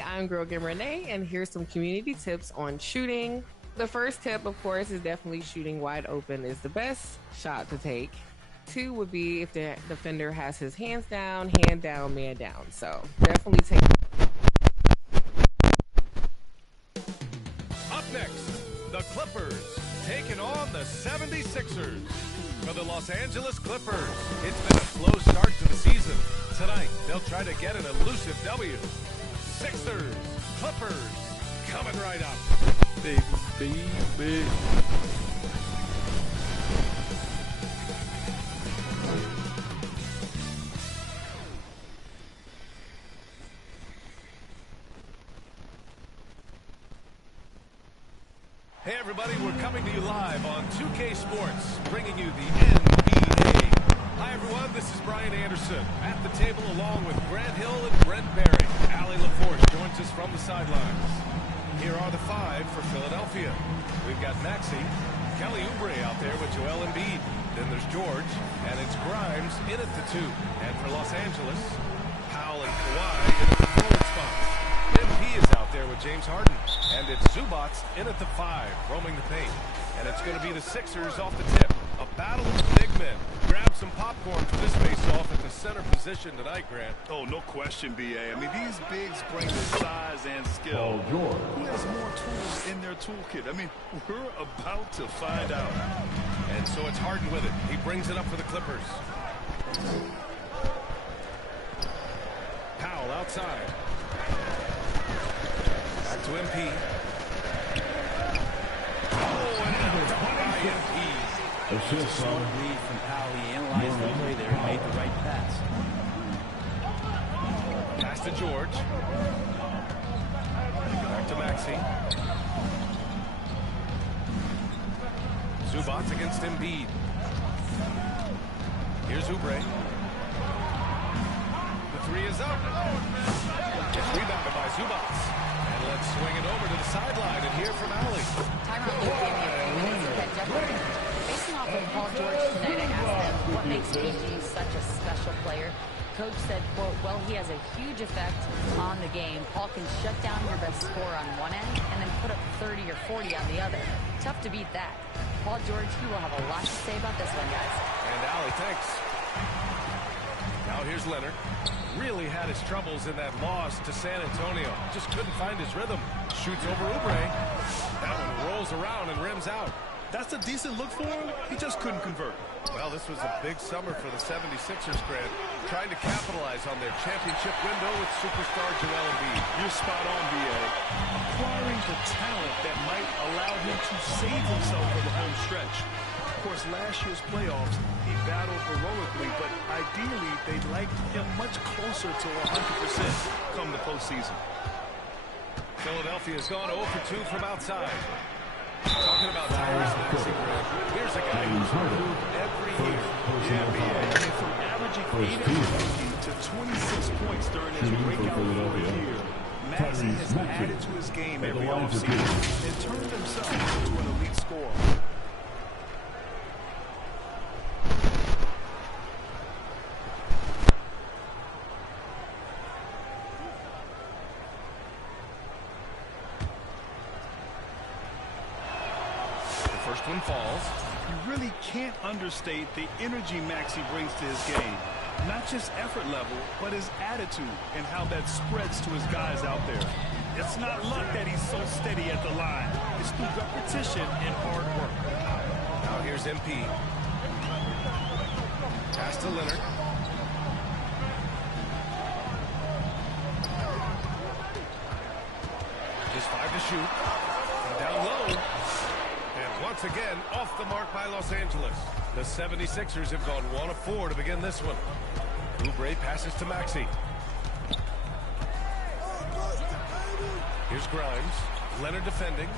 Hi, I'm Girl Game Renee, and here's some community tips on shooting. The first tip, of course, is definitely shooting wide open is the best shot to take. 2 would be if the defender has his hands down, hand down, man down. So definitely take. Up next, the Clippers taking on the 76ers. For the Los Angeles Clippers, it's been a slow start to the season. Tonight, they'll try to get an elusive W. Sixers, Clippers, coming right up. Baby. Hey everybody, we're coming to you live on 2K Sports, bringing you the NBA. Hi everyone, this is Brian Anderson at the table along with Grant Hill and Brent Barry. Allie LaForce joins us from the sidelines. Here are the 5 for Philadelphia. We've got Maxey, Kelly Oubre out there with Joel Embiid. Then there's George, and it's Grimes in at the 2. And for Los Angeles, Powell and Kawhi in at the forward spots. MP is out there with James Harden. And it's Zubac in at the 5, roaming the paint. And it's going to be the Sixers off the tip. A battle of the big men. Grab some popcorn for this face-off at the center position tonight, Grant. Oh, no question, B.A. I mean, these bigs bring the size and skill. Who has more tools in their toolkit? I mean, we're about to find out. And so it's Harden with it. He brings it up for the Clippers. Powell outside. Back to MP. Oh, and now it's by MP. Smart read from Powell. He analyzed the play there and made the right pass. Pass to George. Back to Maxey. Zubac against Embiid. Here's Oubre. The 3 is up. It's rebounded by Zubac. And let's swing it over to the sideline and hear from Allie. Facing off of Paul George tonight, I asked them what makes PG such a special player. Coach said, quote, well, he has a huge effect on the game. Paul can shut down your best scorer on one end and then put up 30 or 40 on the other. Tough to beat that. Paul George, he will have a lot to say about this one, guys. And Allie, thanks. Now here's Leonard. Really had his troubles in that loss to San Antonio. Just couldn't find his rhythm. Shoots over Oubre. That one rolls around and rims out. That's a decent look for him. He just couldn't convert. Well, this was a big summer for the 76ers, Grant. Trying to capitalize on their championship window with superstar Joel Embiid. You're spot on, B.A. Acquiring the talent that might allow him to save himself for the home stretch. Of course, last year's playoffs, he battled heroically, but ideally, they'd like him much closer to 100% come the postseason. Philadelphia's gone 0 for 2 from outside. Talking about Tyrese Maxey, here's a guy who's improved every year. Yeah, B.A. And from averaging 8 to 26 points during his breakout year, Maxey has added to his game every offseason and turned himself into an elite scorer. First one falls. You really can't understate the energy Maxey brings to his game. Not just effort level, but his attitude and how that spreads to his guys out there. It's not luck that he's so steady at the line. It's through repetition and hard work. Now here's MP. Pass to Leonard. Just 5 to shoot. And down low. Once again, off the mark by Los Angeles. The 76ers have gone 1 of 4 to begin this one. Oubre passes to Maxey. Here's Grimes. Leonard defending.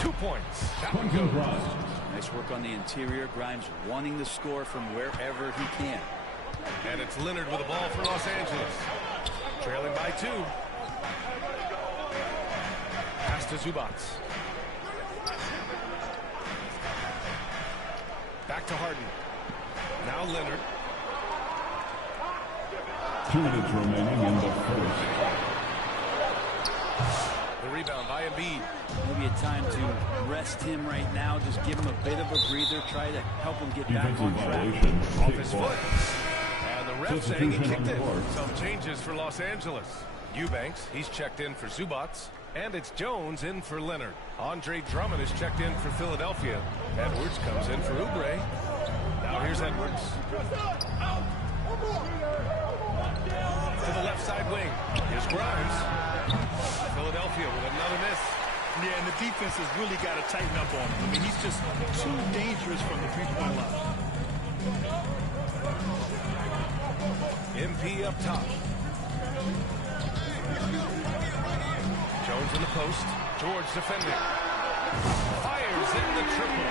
2 points. That one goes. Nice work on the interior. Grimes wanting the score from wherever he can. And it's Leonard with the ball for Los Angeles. Trailing by 2. Pass to Zubac. Back to Harden. Now Leonard. 2 minutes remaining in the first. The rebound by Embiid. Maybe a time to rest him right now. Just give him a bit of a breather. Try to help him get back on track. Off his foot. And the ref saying he kicked it. Some changes for Los Angeles. Eubanks, he's checked in for Zubats. And it's Jones in for Leonard. Andre Drummond is checked in for Philadelphia. Edwards comes in for Oubre. Now here's Edwards. To the left side wing. Here's Grimes. Philadelphia with another miss. Yeah, and the defense has really got to tighten up on him. I mean, he's just too dangerous from the three-point line. MP up top. Jones in the post. George defending. Fires in the triple.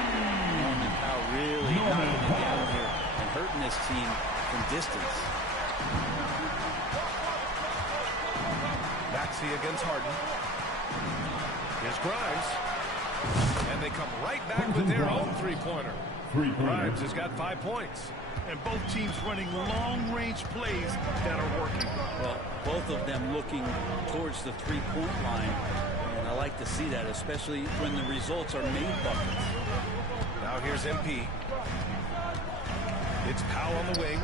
Norman Powell really knocking it down here and hurting this team from distance. Maxey against Harden. Here's Grimes. And they come right back with their own three-pointer. Grimes has got 5 points. And both teams running long-range plays that are working. Well, both of them looking towards the three-point line. And I like to see that, especially when the results are made buckets. Now here's MP. It's Powell on the wing.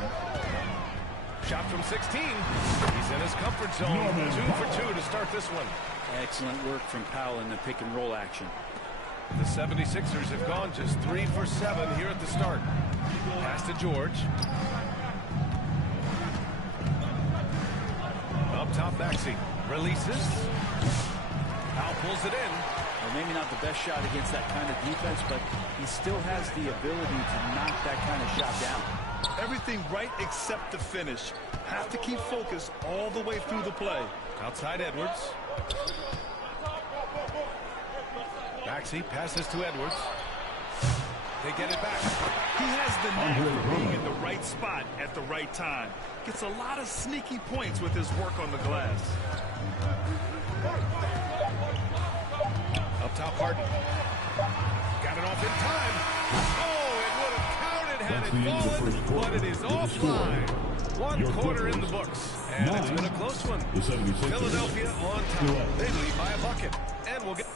Shot from 16. He's in his comfort zone. 2 for 2 to start this one. Excellent work from Powell in the pick-and-roll action. The 76ers have gone just 3 for 7 here at the start. Pass to George. Up top, Maxey. Releases. Powell pulls it in. Well, maybe not the best shot against that kind of defense, but he still has the ability to knock that kind of shot down. Everything right except the finish. Have to keep focused all the way through the play. Outside Edwards. Maxey passes to Edwards. They get it back. He has the knack for being in the right spot at the right time. Gets a lot of sneaky points with his work on the glass. Up top, Harden. Got it off in time. Oh, it would have counted had it fallen, but it is offline. 1 quarter in the books, and it's been a close one. Philadelphia on top. They lead by a bucket, and we'll get...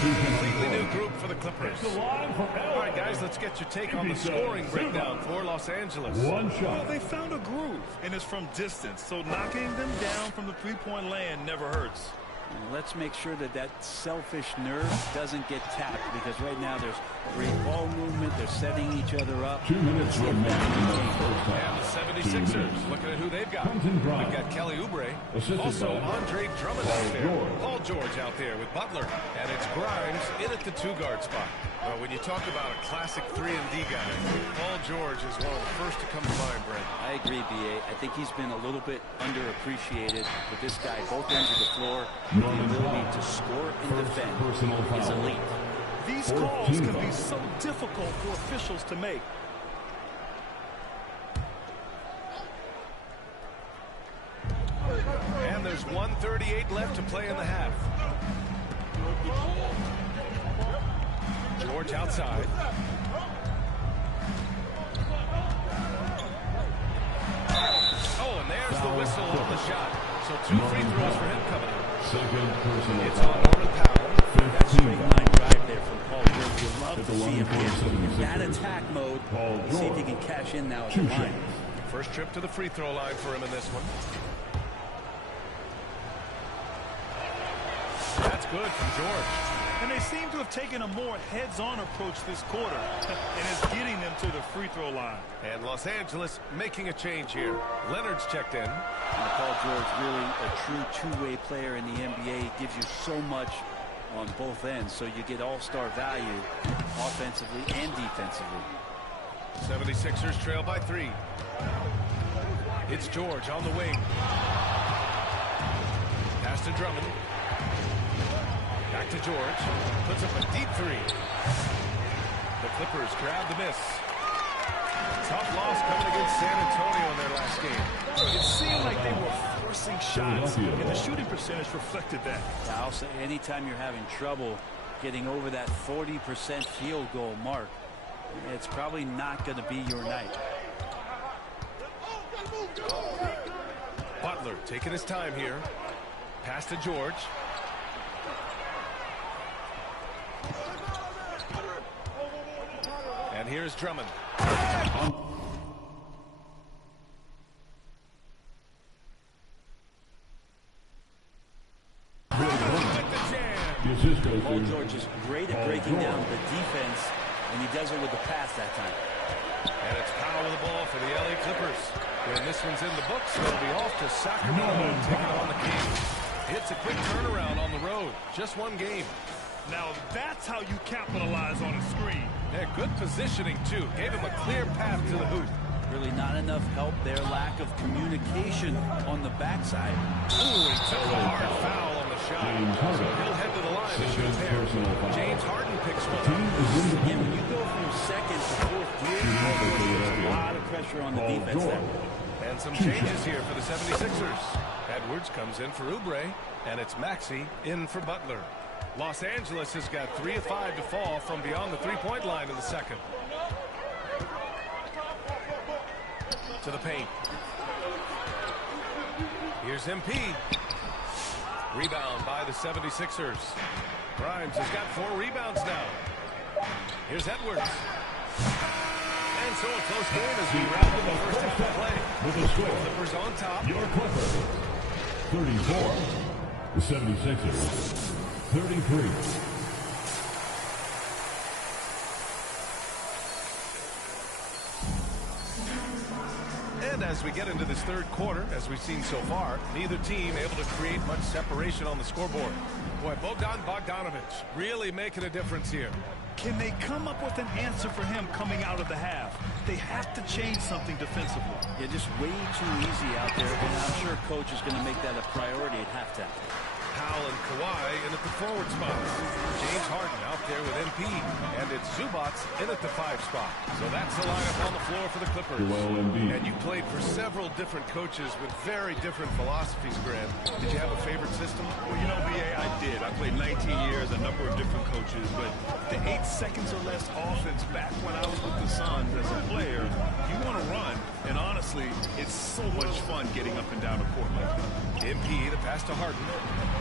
Completely new group for the Clippers. All right, guys, let's get your take on the scoring breakdown for Los Angeles. One shot. Well, they found a groove, and it's from distance, so knocking them down from the three-point land never hurts. And let's make sure that that selfish nerve doesn't get tapped, because right now there's great ball movement. They're setting each other up. 2 minutes remaining in the first And half. the 76ers, looking at who they've got. They've got Kelly Oubre. Also, Andre Drummond out there. Paul George out there with Butler. And it's Grimes in at the 2-guard spot. Well, when you talk about a classic 3-and-D guy, Paul George is one of the first to come to mind, Brent. I agree, B.A. I think he's been a little bit underappreciated. But this guy, both ends of the floor, the ability to score and defend is elite. These calls can be so difficult for officials to make. And there's 1:38 left to play in the half. George outside. Oh, and there's the whistle on the shot. So 2 free throws for him coming up. Second personal It's foul. on Norman Powell. That straight line drive there from Paul George. You love to see him in that attack mode. See if he can cash in now at the line. First trip to the free throw line for him in this one. That's good from George. And they seem to have taken a more heads-on approach this quarter, and it's getting them to the free throw line. And Los Angeles making a change here. Leonard's checked in. And Paul George, really a true two-way player in the NBA. He gives you so much on both ends, so you get all-star value offensively and defensively. 76ers trail by 3. It's George on the wing. Pass to Drummond. Back to George. Puts up a deep 3. The Clippers grab the miss. Tough loss coming against San Antonio in their last game. It seemed like they were forcing shots, and the shooting percentage reflected that. I'll say anytime you're having trouble getting over that 40% field goal mark, it's probably not going to be your night. Butler taking his time here. Pass to George. And here's Drummond. Paul George is great at breaking down the defense, and he does it with the pass that time. And it's Powell with the ball for the LA Clippers. When this one's in the books, they'll be off to Sacramento taking on the Kings. It's a quick turnaround on the road. Just one game. Now that's how you capitalize on a screen. Yeah, good positioning, too. Gave him a clear path to the hoop. Really not enough help there. Lack of communication on the backside. Ooh, he took a hard foul on the shot. So he'll head to the line to shoot there. James Harden picks one. Again, when you go from second to fourth gear, there's a lot of pressure on the defense there. And some changes here for the 76ers. Edwards comes in for Oubre, and it's Maxey in for Butler. Los Angeles has got 3 of 5 to fall from beyond the three-point line in the second. To the paint. Here's MP. Rebound by the 76ers. Grimes has got 4 rebounds now. Here's Edwards. And so a close game as we wrap up the first half of play. With the score, Clippers on top. your Clippers, 34. The 76ers, 33. And as we get into this third quarter, as we've seen so far, neither team able to create much separation on the scoreboard. Boy, Bogdanovich really making a difference here. Can they come up with an answer for him coming out of the half? They have to change something defensively. Yeah, just way too easy out there, and I'm sure coach is going to make that a priority at halftime. Powell and Kawhi in at the forward spot. James Harden out there with MP. And it's Zubac in at the 5 spot. So that's the lineup on the floor for the Clippers. And you played for several different coaches with very different philosophies, Grant. Did you have a favorite system? Well, you know, BA, I did. I played 19 years, a number of different coaches. But the 8 seconds or less offense back when I was with the Suns as a player, you want to run. And honestly, it's so much fun getting up and down the court like that. MP, the pass to Harden.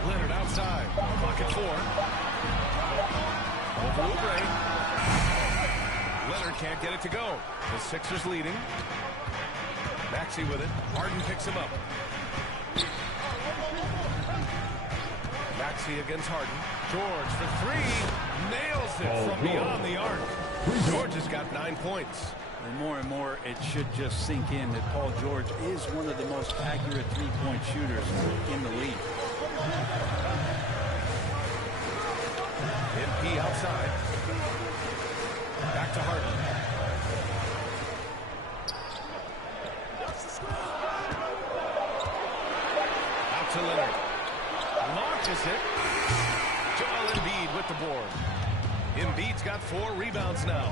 Leonard outside. Pocket 4. Over Oubre. Leonard can't get it to go. The Sixers leading. Maxey with it. Harden picks him up. Maxey against Harden. George for 3. Nails it from beyond the arc. George has got 9 points. And more, it should just sink in that Paul George is one of the most accurate three-point shooters in the league. MP outside. Back to Harden. Out to Leonard. Launches it. Joel Embiid with the board. Embiid's got 4 rebounds now.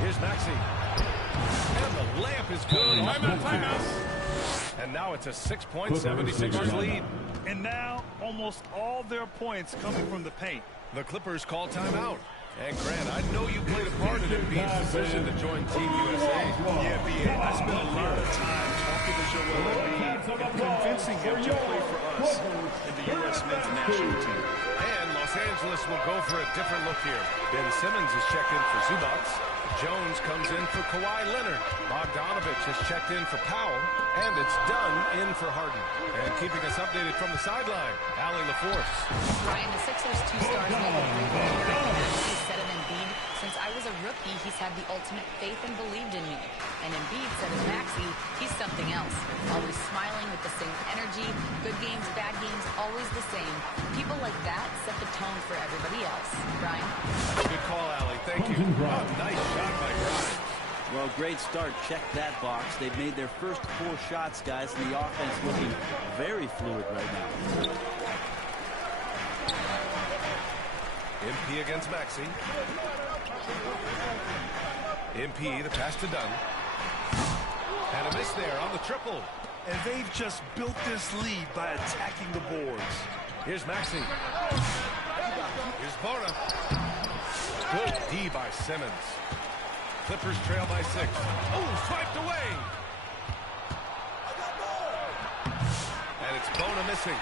Here's Maxey. And the layup is good. Timeout. And now it's a 6-point 76ers lead. And now almost all their points coming from the paint. The Clippers call timeout. And Grant, I know you played a part in Embiid's decision to join Team USA. Yeah, BA, I spent a lot of time talking to Joel Embiid and convincing him to play for us in the U.S. men's national team. And Los Angeles will go for a different look here. Ben Simmons is checked in for Zubac. Jones comes in for Kawhi Leonard. Bogdanovich has checked in for Powell. And it's Dunn in for Harden. And keeping us updated from the sideline, Allie LaForce. Ryan, the Sixers' 2 stars make a great player. He said of Embiid, since I was a rookie, he's had the ultimate faith and believed in me. And Embiid said of Maxey, he's something else. Always smiling with the same energy. Good games, bad games, always the same. People like that set the tone for everybody else. Brian? Good call, Allie. Thank you. Oh, nice shot by Grimes. Well, great start. Check that box. They've made their first 4 shots, guys, and the offense looking very fluid right now. MP against Maxey. MP, the pass to Dunn. And a miss there on the triple. And they've just built this lead by attacking the boards. Here's Maxey. Here's Bona. Good D by Simmons. Clippers trail by 6. Oh, swiped away. And it's Bona missing.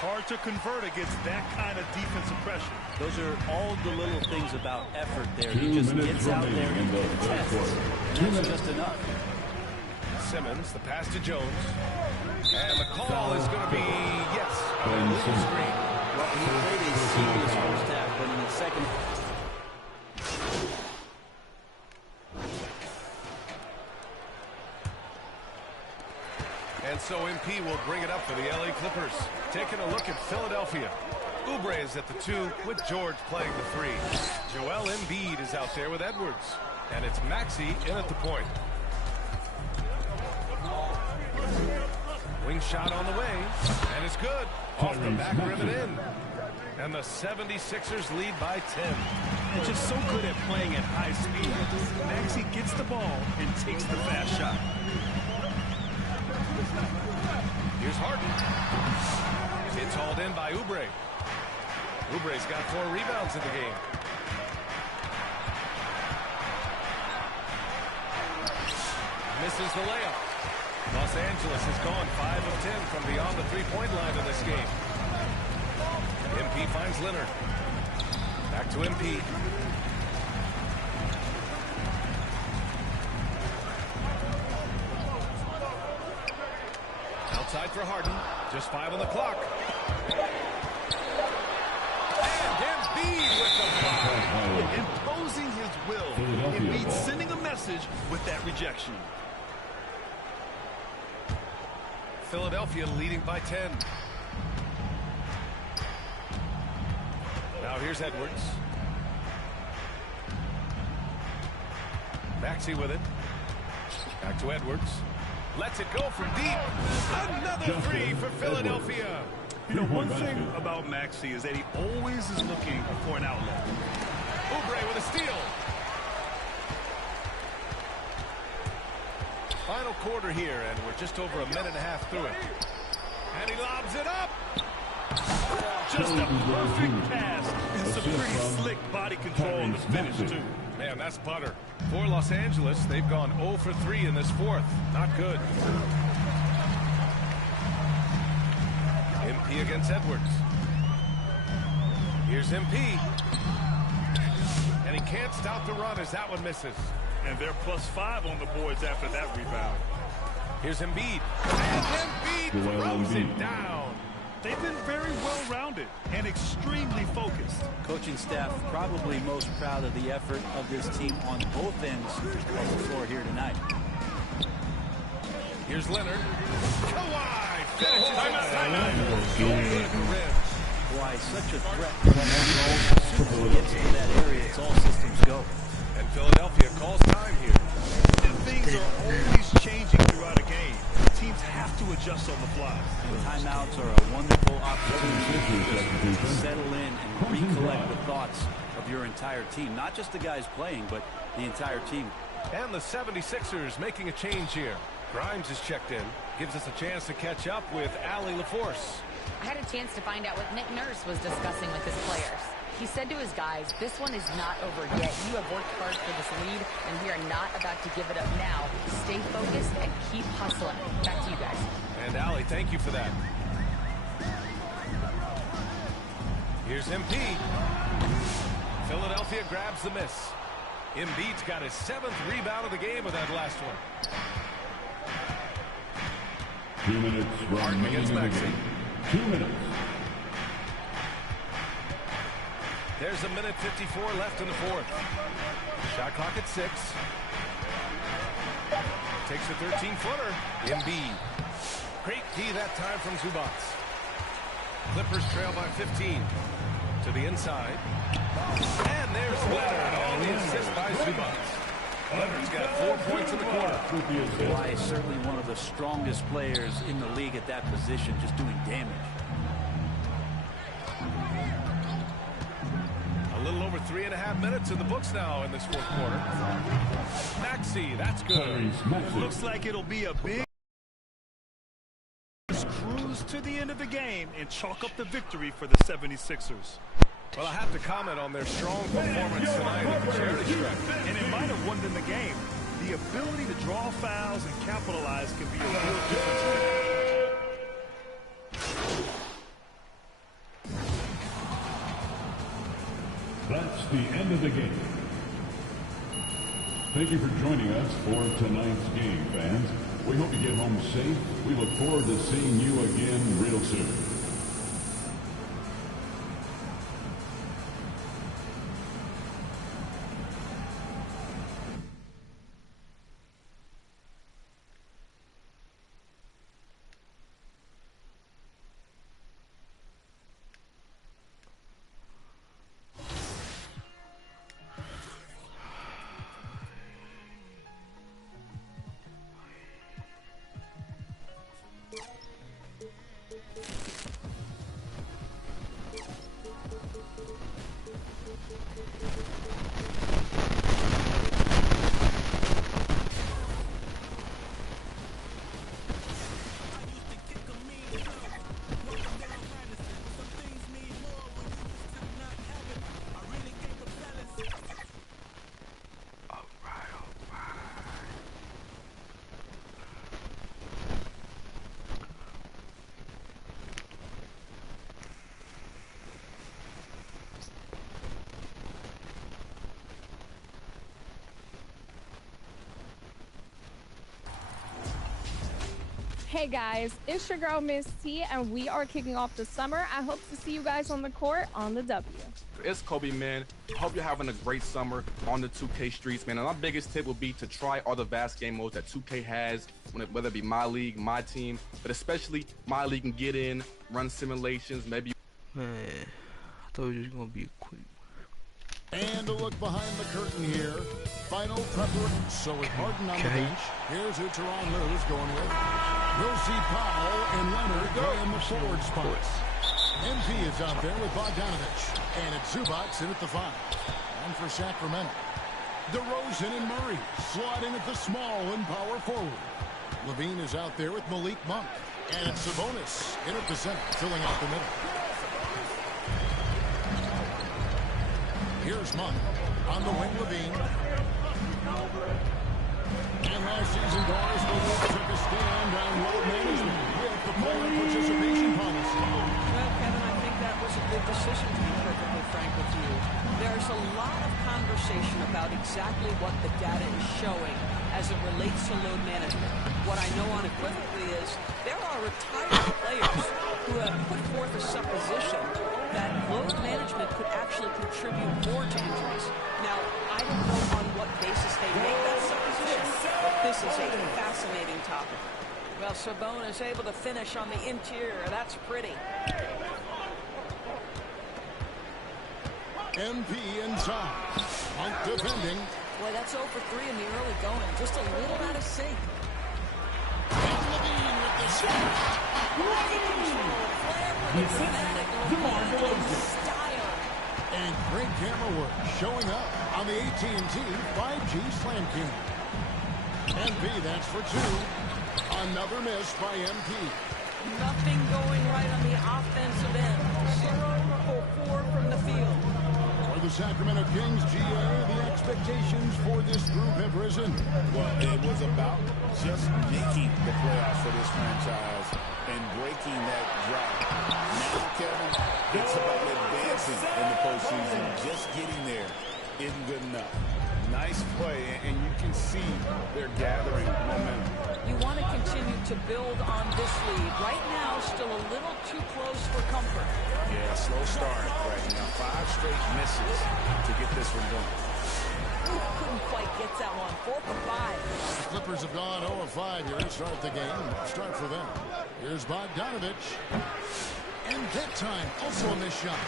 Hard to convert against that kind of defensive pressure. Those are all the little things about effort there. He just gets out there and contests. And that's just enough. Simmons, the pass to Jones. And the call is going to be, yes, a little screen. Well, he played a serious first half, but in the second... And so MP will bring it up for the LA Clippers. Taking a look at Philadelphia. Oubre is at the 2 with George playing the 3. Joel Embiid is out there with Edwards. And it's Maxey in at the point. Wing shot on the way. And it's good. Off the back rim and in. And the 76ers lead by 10. They're just so good at playing at high speed. Maxey gets the ball and takes the fast shot. Here's Harden. It's hauled in by Oubre. Oubre's got 4 rebounds in the game. Misses the layup. Los Angeles has gone 5 of 10 from beyond the three-point line in this game. MP finds Leonard. Back to MP. Outside for Harden. Just 5 on the clock. And Embiid with the block. Imposing his will. Embiid sending a message with that rejection. Philadelphia leading by 10. Now here's Edwards. Maxey with it. Back to Edwards. Lets it go from deep. Another 3 for Philadelphia. You know, one thing about Maxey is that he always is looking for an outlet. Oubre with a steal. Final quarter here, and we're just over a minute and a half through it. And he lobs it up. Just a perfect pass and some pretty slick body control in the finish, too. Man, that's butter. For Los Angeles, they've gone 0 for 3 in this fourth. Not good. MP against Edwards. Here's MP. And he can't stop the run as that one misses. And they're +5 on the boards after that rebound. Here's Embiid. And Embiid throws it down. They've been very well-rounded and extremely focused. Coaching staff probably most proud of the effort of this team on both ends of the floor here tonight. Here's Leonard. Kawhi finishes timeout. Why, such a threat. As soon as he gets into that area, it's all systems go. And Philadelphia calls time here. And things are always changing throughout a game. Teams have to adjust on the fly. And timeouts are a wonderful opportunity to settle in and recollect the thoughts of your entire team. Not just the guys playing, but the entire team. And the 76ers making a change here. Grimes is checked in. Gives us a chance to catch up with Allie LaForce. I had a chance to find out what Nick Nurse was discussing with his players. He said to his guys, this one is not over yet. You have worked hard for this lead, and we are not about to give it up now. Stay focused and keep hustling. Back to you guys. And Allie, thank you for that. Here's MP. Philadelphia grabs the miss. Embiid's got his 7th rebound of the game with that last one. 2 minutes remaining in the game. 2 minutes. There's a minute 54 left in the fourth. Shot clock at 6. Takes a 13-footer. Embiid. Great D that time from Zubac. Clippers trail by 15. To the inside. And there's Leonard on the assist by Zubac. Leonard's got 4 points in the quarter. Kawhi is certainly one of the strongest players in the league at that position, just doing damage. A 3.5 minutes in the books now in this fourth quarter. Maxey, that's good. It looks like it'll be a big cruise to the end of the game and chalk up the victory for the 76ers. Well, I have to comment on their strong performance tonight at the charity stripe. And it might have won them the game. The ability to draw fouls and capitalize can be a real difference maker. That's the end of the game. Thank you for joining us for tonight's game, fans. We hope you get home safe. We look forward to seeing you again real soon. Hey guys, it's your girl Miss T, and we are kicking off the summer. I hope to see you guys on the court on the W. It's Kobe, man. Hope you're having a great summer on the 2K streets, man. And my biggest tip would be to try all the vast game modes that 2K has, whether it be my league, my team, but especially my league, and get in, run simulations, maybe. Man, I thought it was just gonna be quick. And a look behind the curtain here. Final preparation. So with Harden on the bench, here's who Teron Lue's going with. We'll see Powell and Leonard go in the forward spots. MP is out there with Bogdanovich. And it's Zubac in at the 5. And for Sacramento, DeRozan and Murray slotting at the small and power forward. Levine is out there with Malik Monk. And it's Sabonis in at the center, filling out the middle. Here's Monk on the wing, Levine. And last season, Doris Levine took a stand on load management with the player participation policy. Well, Kevin, I think that was a good decision, to be perfectly frank with you. There's a lot of conversation about exactly what the data is showing as it relates to load management. What I know unequivocally is there are retired players who have put forth a supposition that load management could actually contribute more to injuries. Now, I don't know on what basis they make that supposition, but this is a fascinating topic. Well, Sabonis able to finish on the interior. That's pretty. MP inside. Monk defending. Boy, that's 0 for 3 in the early going. Just a little out of sync. And Levine with the shot. And great camera work showing up on the AT&T 5G Slam King. MP, that's for 2. Another miss by MP. Nothing going right on the offensive end. 0 for 4 from the field. For the Sacramento Kings, GA, the expectations for this group have risen. Well, it was about just making the playoffs for this franchise and breaking that drought. Now, Kevin, it's about advancing in the postseason. Just getting there isn't good enough. Nice play, and you can see they're gathering momentum. You want to continue to build on this lead. Right now, still a little too close for comfort. Yeah, slow start right now. 5 straight misses to get this one going. Couldn't quite get that one. 4 for 5. The Clippers have gone 0 of 5 here to start the game. Start for them. Here's Bogdanovich. And that time, also a missed shot.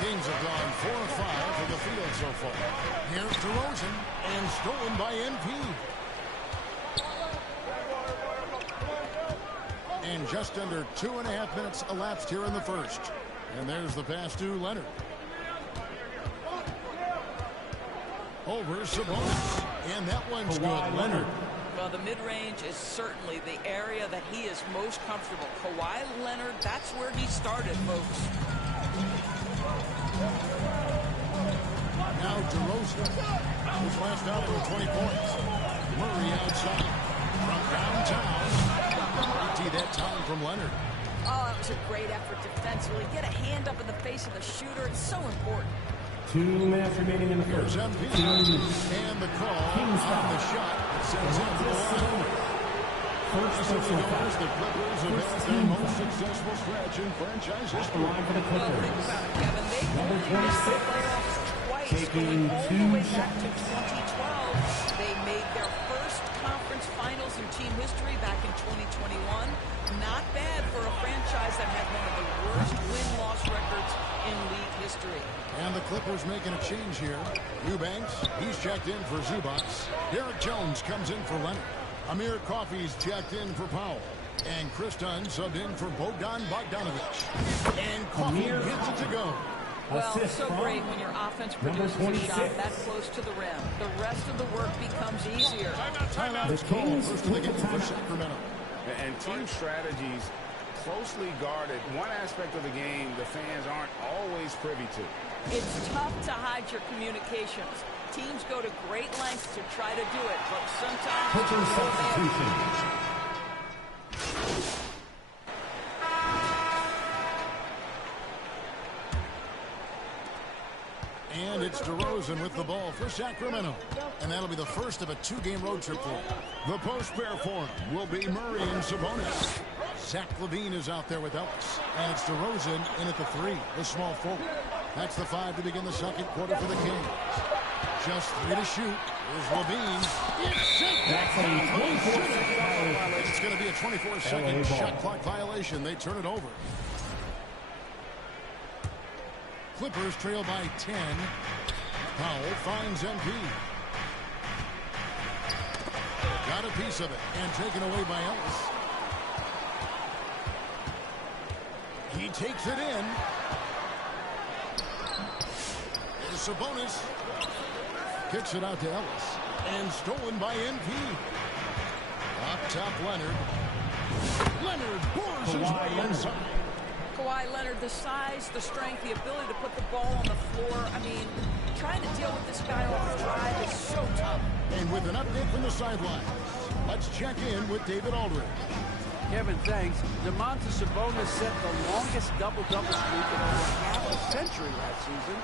Kings have gone 4 of 5 for the field so far. Here's DeRozan, and stolen by MP. And just under 2.5 minutes elapsed here in the first. And there's the pass to Leonard. over Sabonis. And that one's good. Leonard. Well, the mid-range is certainly the area that he is most comfortable. Kawhi Leonard, that's where he started, folks. Now DeRozan, who's lashed out with 20 points. Murray outside from downtown. Empty that time from Leonard. Oh, it was a great effort defensively. Get a hand up in the face of the shooter. It's so important. 2 minutes remaining in the first. And the call on the shot that sends him to the line. The Clippers have had their most successful stretch in franchise history. Well, think about it, Kevin. They've Number only missed the 26. playoffs twice, Taking going all the way 2 back to 2012. They made their first conference finals in team history back in 2021. Not bad for a franchise that had one of the worst win-loss records in league history. And the Clippers making a change here. Eubanks, he's checked in for Zubac. Derek Jones comes in for Leonard. Amir Coffey's checked in for Powell. And Chris Dunn subbed in for Bogdan Bogdanovic. And Coffey gets it to go. Well, it's so great when your offense produces a shot that close to the rim. The rest of the work becomes easier. Timeout's called first of the game for Sacramento. And team strategies closely guarded. One aspect of the game the fans aren't always privy to. It's tough to hide your communications. Teams go to great lengths to try to do it, but sometimes Clippers substitution. And it's DeRozan with the ball for Sacramento. And that'll be the first of a 2-game road trip for him. The post pair for him will be Murray and Sabonis. Zach LaVine is out there with Ellis. And it's DeRozan in at the 3, the small forward. That's the 5 to begin the second quarter for the Kings. Just 3 to shoot. Here's LaVine. It's going to be a 24-second shot clock violation. They turn it over. Clippers trail by 10. Powell finds MP. Got a piece of it and taken away by Ellis. He takes it in. There's Sabonis. Kicks it out to Ellis. And stolen by MP. Up top, Leonard. Leonard pours his way inside. Kawhi Leonard, the size, the strength, the ability to put the ball on the floor. I mean, trying to deal with this guy off the drive is so tough. And with an update from the sidelines, let's check in with David Aldridge. Kevin, thanks. Domantas Sabonis set the longest double-double streak in over half a century last season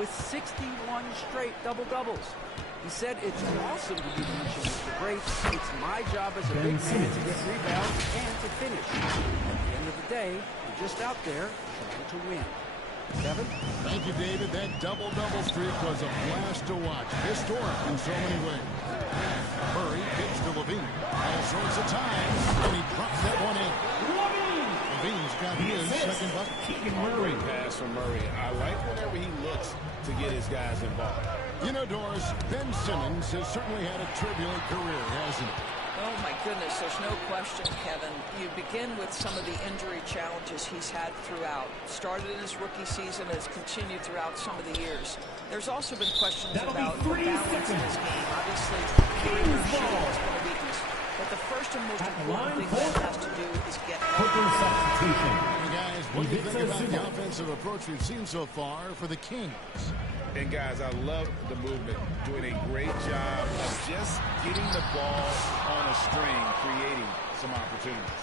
with 61 straight double-doubles. He said, it's awesome to be mentioned as the great. It's my job as a big man to get rebounds and to finish. At the end of the day, we're just out there trying to win. Kevin? Thank you, David. That double-double streak was a blast to watch. Historic in so many ways. Murray kicks to LaVine. All sorts of time, and he drops that one in. LaVine's got his second bucket. Great pass from Murray. I like whenever he looks to get his guys involved. You know, Doris, Ben Simmons has certainly had a turbulent career, hasn't he? Oh, my goodness, there's no question, Kevin. You begin with some of the injury challenges he's had throughout. Started in his rookie season and has continued throughout some of the years. There's also been questions about the balance in his game. Obviously, shooting has been a weakness. But the first and most important thing that has to do is get Hey guys, what do you think about the offensive approach we've seen so far for the Kings? And guys, I love the movement. Doing a great job of just getting the ball on a string, creating some opportunities.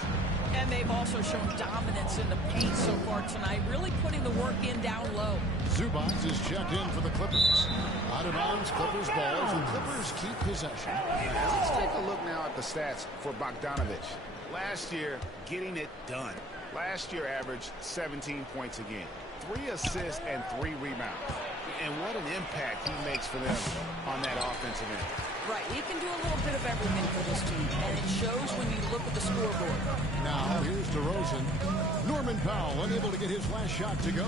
And they've also shown dominance in the paint so far tonight, really putting the work in down low. Zubac is checked in for the Clippers. Out of bounds, Clippers ball as the Clippers keep possession. Let's take a look now at the stats for Bogdanovic. Last year, getting it done. Last year averaged 17 points a game, 3 assists and 3 rebounds. And what an impact he makes for them on that offensive end. Right, he can do a little bit of everything for this team, and it shows when you look at the scoreboard. Now, here's DeRozan. Norman Powell unable to get his last shot to go.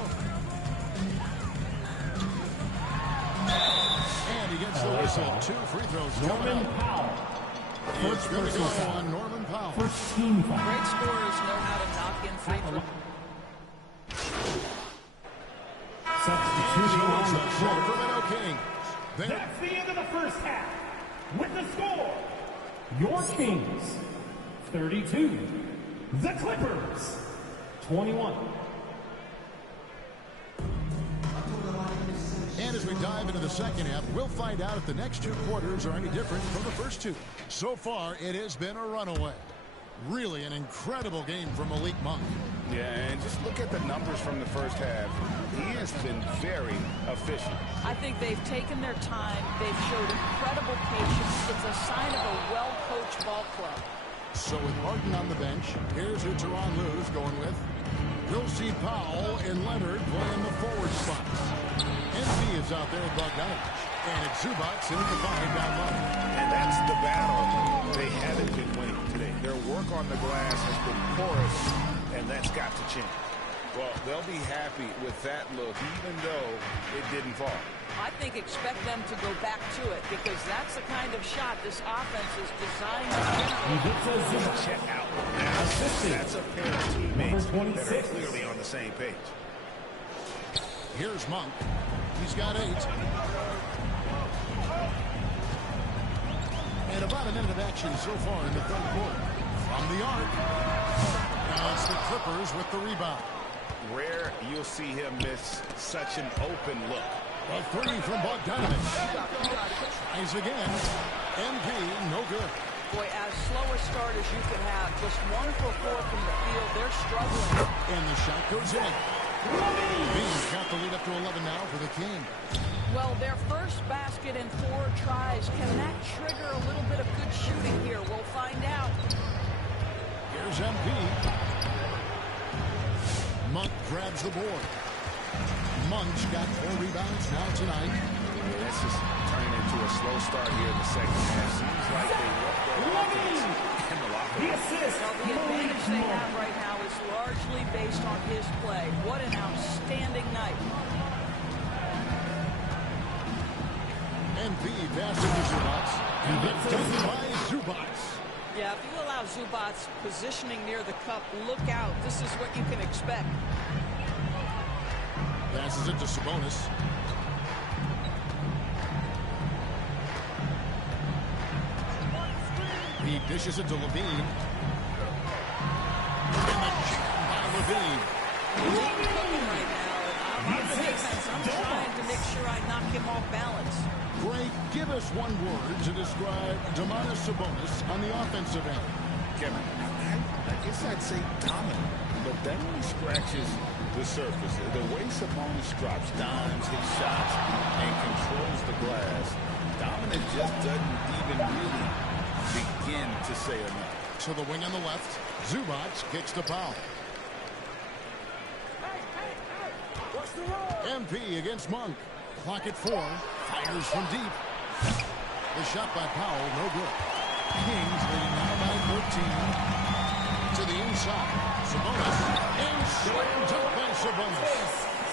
And he gets the whistle. 2 free throws. Norman Powell. It's going to go on Norman Powell. First team foul. Great scorers know how to knock in free throws. Substituting on the court. Sacramento Kings. That's the end of the first half. With the score, your Kings 32, the Clippers 21. And as we dive into the second half, we'll find out if the next two quarters are any different from the first two. So far, it has been a runaway. Really an incredible game from Malik Monk. Yeah, and just look at the numbers from the first half. He has been very efficient. I think they've taken their time. They've showed incredible patience. It's a sign of a well-coached ball club. So with Martin on the bench, here's who Teron Lue's going with. We'll see Powell and Leonard playing the forward spots. NB is out there with Bogdanovich. And it's Zubac in the 5 down low. And that's the battle they haven't been winning today. Their work on the glass has been porous, and that's got to change. Well, they'll be happy with that look, even though it didn't fall. I think expect them to go back to it because that's the kind of shot this offense is designed to generate. Check out. That's a pair of teammates that are clearly on the same page. Here's Monk. He's got 8. And about a minute of action so far in the third quarter. From the arc. Now it's the Clippers with the rebound. Rare you'll see him miss such an open look. A 3 from Bogdanovich. Tries again. MP, no good. Boy, as slow a start as you could have, just 1 for 4 from the field. They're struggling. And the shot goes in. Bean's got the lead up to 11 now for the Kings. Well, their first basket in 4 tries. Can that trigger a little bit of good shooting here? We'll find out. Here's MP. Monk grabs the board. Monk's got 4 rebounds now tonight. Yeah, this is turning into a slow start here in the second half. Seems like they left their offense in the locker room. Well, the advantage they have right now is largely based on his play. What an outstanding night. MP passes to Zubac. And it's done by Zubac. Yeah, if you allow Zubac positioning near the cup, look out. This is what you can expect. Passes it to Sabonis. He dishes it to Levine. And the jam by Levine. I'm the defense. I'm trying to make sure I knock him off balance. Greg, give us one word to describe Domantas Sabonis on the offensive end. Kevin, I guess I'd say dominant, but that only scratches the surface. The way Sabonis drops dimes, hits shots, and controls the glass, dominant just doesn't even really begin to say enough. So the wing on the left, Zubac kicks the foul. MP against Monk. Clock at 4. Fires from deep. The shot by Powell, no good. Kings leading now by 13. To the inside. Sabonis. And slammed up by Sabonis.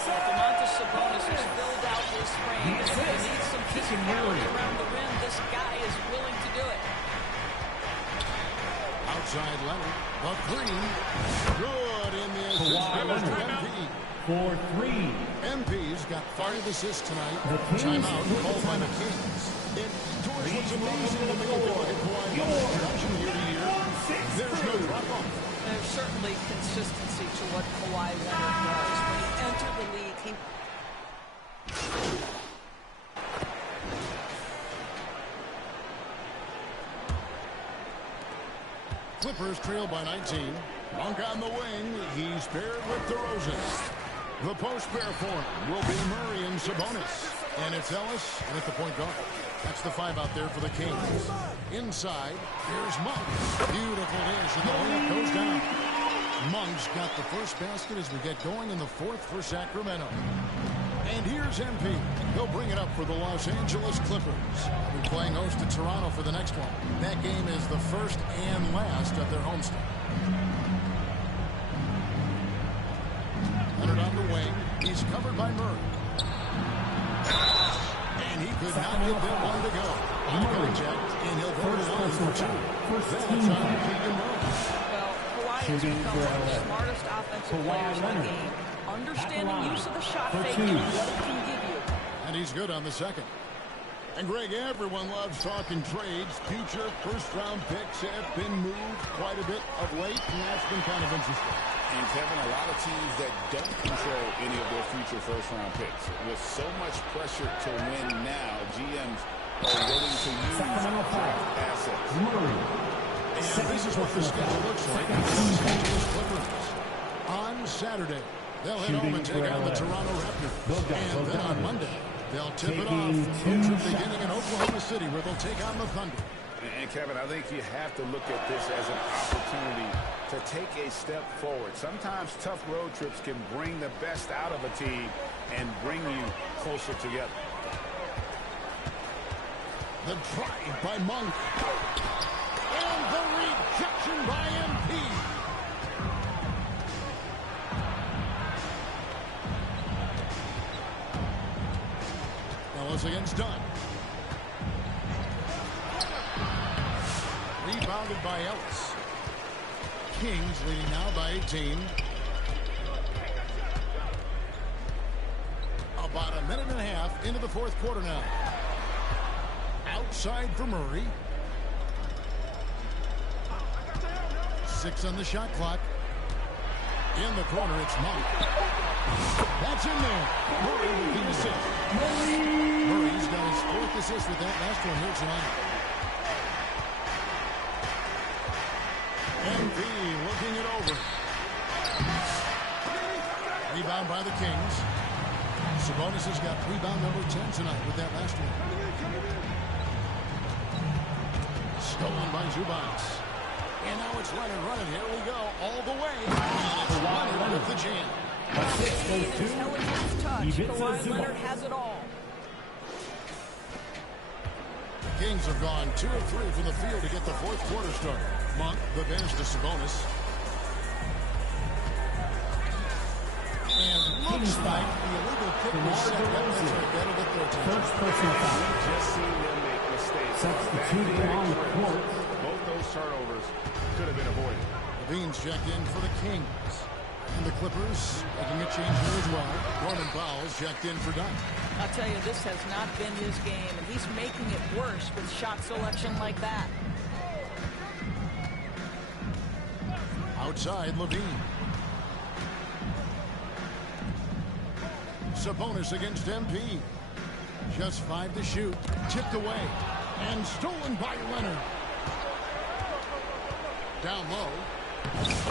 Domantas Sabonis has filled out his frame. If he needs some physicality around the rim, this guy is willing to do it. Outside Leonard. The 3. Good in the assist. MP. For 3. MP's got 5 assists tonight. Timeout called by the Kings. And George, what's amazing to me about Kawhi's production year to year, there's no drop-off. There's certainly consistency to what Kawhi Leonard does. When he entered the league, he... Clippers trail by 19. Monk on the wing. He's paired with DeRozan. The post pair for him will be Murray and Sabonis. And it's Ellis and at the point guard. That's the 5 out there for the Kings. Inside, here's Monk. Beautiful dish, and the layup goes down. Monk's got the first basket as we get going in the 4th for Sacramento. And here's MP. He'll bring it up for the Los Angeles Clippers. They'll be playing host to Toronto for the next one. That game is the first and last of their homestand. Leonard on the wing. He's covered by Murray. And he could not get that one to go. On the contact, and he'll put it on for 2. That's on Keegan Murray. Well, Kawhi has become one of the smartest offensive players in the game. Understanding use of the shot fake and what it can give you. And he's good on the second. And Greg, everyone loves talking trades. Future first-round picks have been moved quite a bit of late, and that's been kind of interesting. And Kevin, a lot of teams that don't control any of their future first-round picks. With so much pressure to win now, GMs are willing to use assets. And this is what the schedule looks like for the Los Angeles Clippers. On Saturday, they'll head home and take on the Toronto Raptors. And then on Monday, they'll tip it off. Road trip beginning in Oklahoma City, where they'll take on the Thunder. And Kevin, I think you have to look at this as an opportunity to take a step forward. Sometimes tough road trips can bring the best out of a team and bring you closer together. The drive by Monk. And the rejection by MP. Ellis against Dunn. Rebounded by Ellis. Kings leading now by 18. About a minute and a half into the fourth quarter now. Outside for Murray. 6 on the shot clock. In the corner, it's Monk. That's in there. Murray with the assist. Murray's got his 4th assist with that last one here tonight. MP looking it over. Rebound by the Kings. Sabonis has got rebound number 10 tonight with that last one. Stolen by Zubac. And now it's Leonard running. Here we go. All the way. And it's Leonard with the jam. Intelligence touch. Kawhi Leonard has it all. The Kings have gone 2 of 3 from the field to get the fourth quarter started. Monk, the bench to Sabonis. And looks like the illegal kick was set. That's right. That'll get their attention. First personal foul. Just seen them make mistakes. Substituting on the court. Both those turnovers could have been avoided. Levine's checked in for the Kings. And the Clippers making a change here as well. Norman Powell's checked in for Dunn. I'll tell you, this has not been his game, and he's making it worse with shot selection like that. Outside, Levine. Sabonis against MP. Just 5 to shoot. Tipped away. And stolen by Leonard. Down low.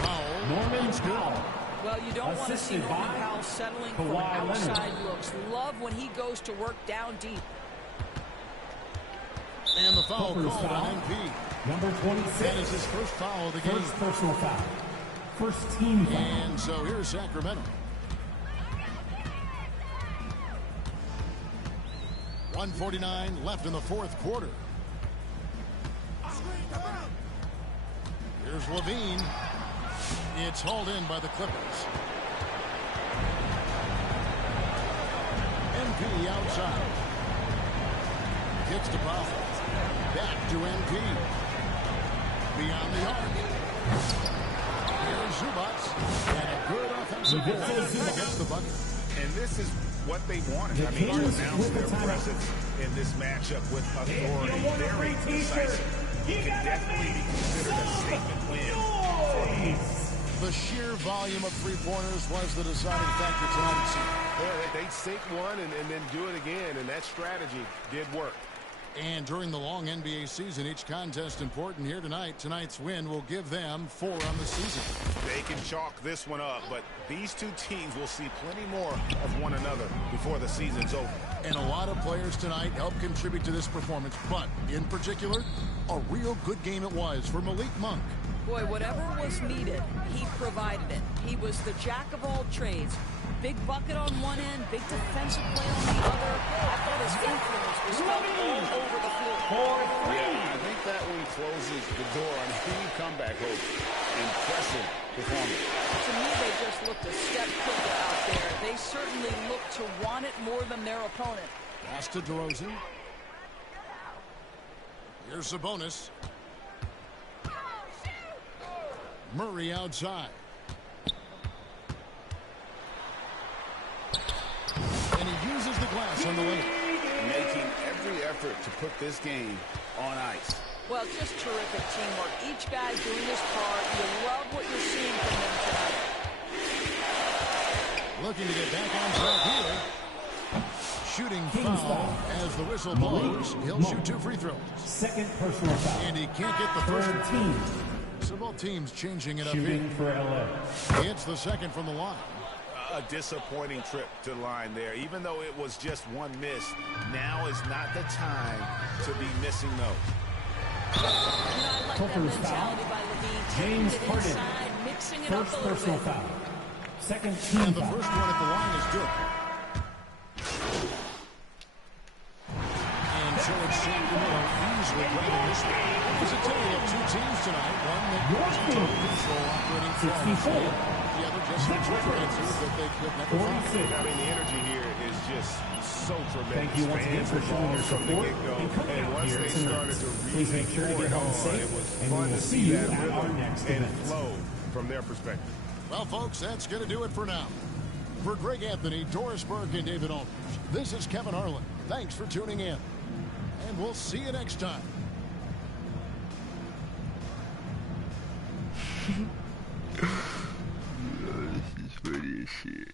Powell. Norman Powell. Well, you don't want to see Norman Powell settling for outside looks. Love when he goes to work down deep. And the foul called on MP. Number 26. That is his first foul of the game. First personal foul. First team foul. And so here's Sacramento. 1:49 left in the fourth quarter. Here's Levine. It's hauled in by the Clippers. MP outside. Kicks to Powell. Back to MP. Beyond the arc. Here's Zubac. And a good offensive goal against the bucket. And this is what they wanted. I mean, to announce their presence in this matchup with authority. Very decisive. It can definitely be considered a statement win for them. The sheer volume of three-pointers was the deciding factor tonight. Yeah, they sink one and then do it again, and that strategy did work. And during the long NBA season, each contest important here tonight. Tonight's win will give them 4 on the season. They can chalk this one up, but these two teams will see plenty more of one another before the season's over. And a lot of players tonight helped contribute to this performance, but in particular, a real good game it was for Malik Monk. Boy, whatever was needed, he provided it. He was the jack of all trades. Big bucket on one end, big defensive play on the other. I thought his influence was felt all over the floor. Yeah, I think that one closes the door on any comeback hope. Impressive performance. To me, they just looked a step quicker out there. They certainly looked to want it more than their opponent. Pass to DeRozan. Here's Sabonis. Murray outside. And he uses the glass on the layup. Making every every effort to put this game on ice. Well, just terrific teamwork. Each guy doing his part. You love what you're seeing from them tonight. Looking to get back on track here. Shooting foul as the whistle blows. He'll shoot 2 free throws. Second personal foul. And he can't get the first Third one. team. So both teams changing it up Shooting here. for LA. It's the second from the line. A disappointing trip to the line there. Even though it was just one miss, now is not the time to be missing those. Clippers foul. James Harden. First personal foul. Second team And the foul. first one at the line is good. And so it's Sacramento easily winning this one. It's a tale of 2 teams tonight. One that was in total control operating 64. The other just some chances that they could never find. 46. I mean, the energy here is just so tremendous. Thank you once again for showing your From the support get-go. and coming And out once here they tonight. started to Please make sure to really get home on, safe, it was and we fun will to see see you that at our rhythm next and event. flow from their perspective. Well, folks, that's going to do it for now. For Greg Anthony, Doris Burke, and David Aldridge, this is Kevin Harlan. Thanks for tuning in. And we'll see you next time. This is funny as shit.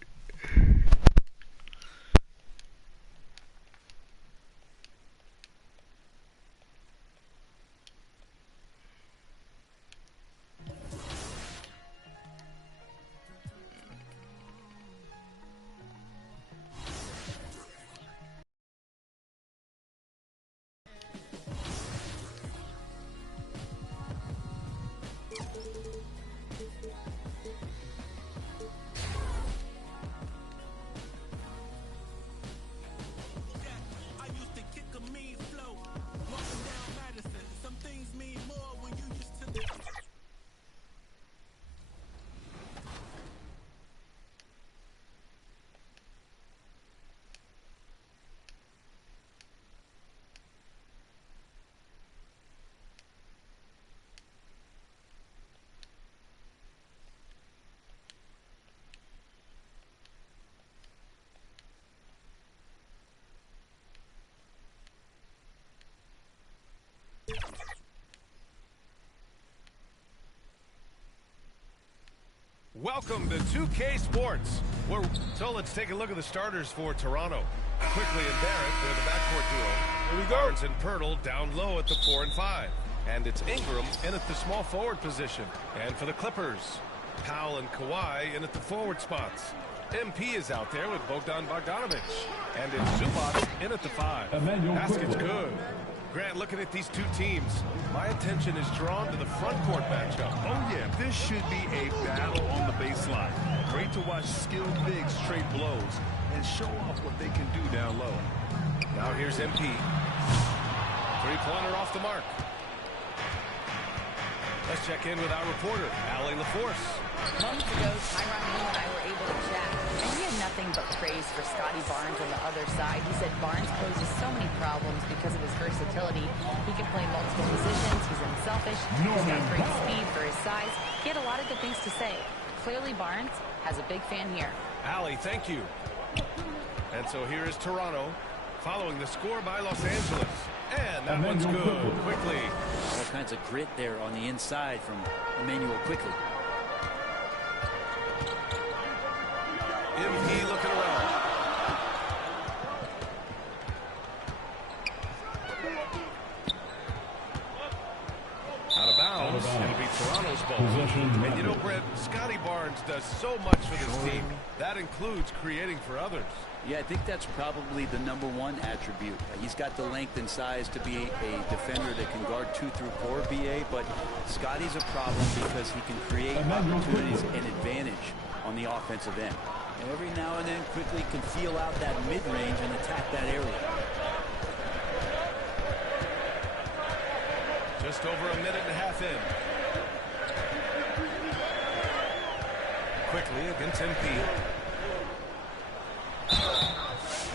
Welcome to 2K Sports. So let's take a look at the starters for Toronto. Quickly and Barrett, they're the backcourt duo. Here we go. Barnes and Pirtle down low at the 4 and 5. And it's Ingram in at the small forward position. And for the Clippers, Powell and Kawhi in at the forward spots. MP is out there with Bogdan Bogdanovic. And it's Zubac in at the 5. Basket's good. Grant, looking at these 2 teams, my attention is drawn to the front court matchup. Oh, yeah, this should be a battle on the baseline. Great to watch skilled bigs trade blows and show off what they can do down low. Now here's MP. Three-pointer off the mark. Let's check in with our reporter, Allie LaForce. Moments ago, Tyronn Lue and I were able to chat, and he had nothing but praise for Scotty Barnes on the other side. He said Barnes poses so many problems because of his versatility. He can play multiple positions. He's unselfish. He's got great speed for his size. He had a lot of good things to say. Clearly, Barnes has a big fan here. Allie, thank you. And so here is Toronto, following the score by Los Angeles. And that one's good. Quickly. All kinds of grit there on the inside from Emmanuel Quickly. MP looking around. Out of bounds. It'll be Toronto's ball. And you know, Brett, Scotty Barnes does so much for this team. That includes creating for others. Yeah, I think that's probably the #1 attribute. He's got the length and size to be a defender that can guard 2 through 4 BA, but Scotty's a problem because he can create opportunities and advantage on the offensive end. And every now and then Quickly can feel out that mid-range and attack that area. Just over a minute and a half in. Quickly against MP.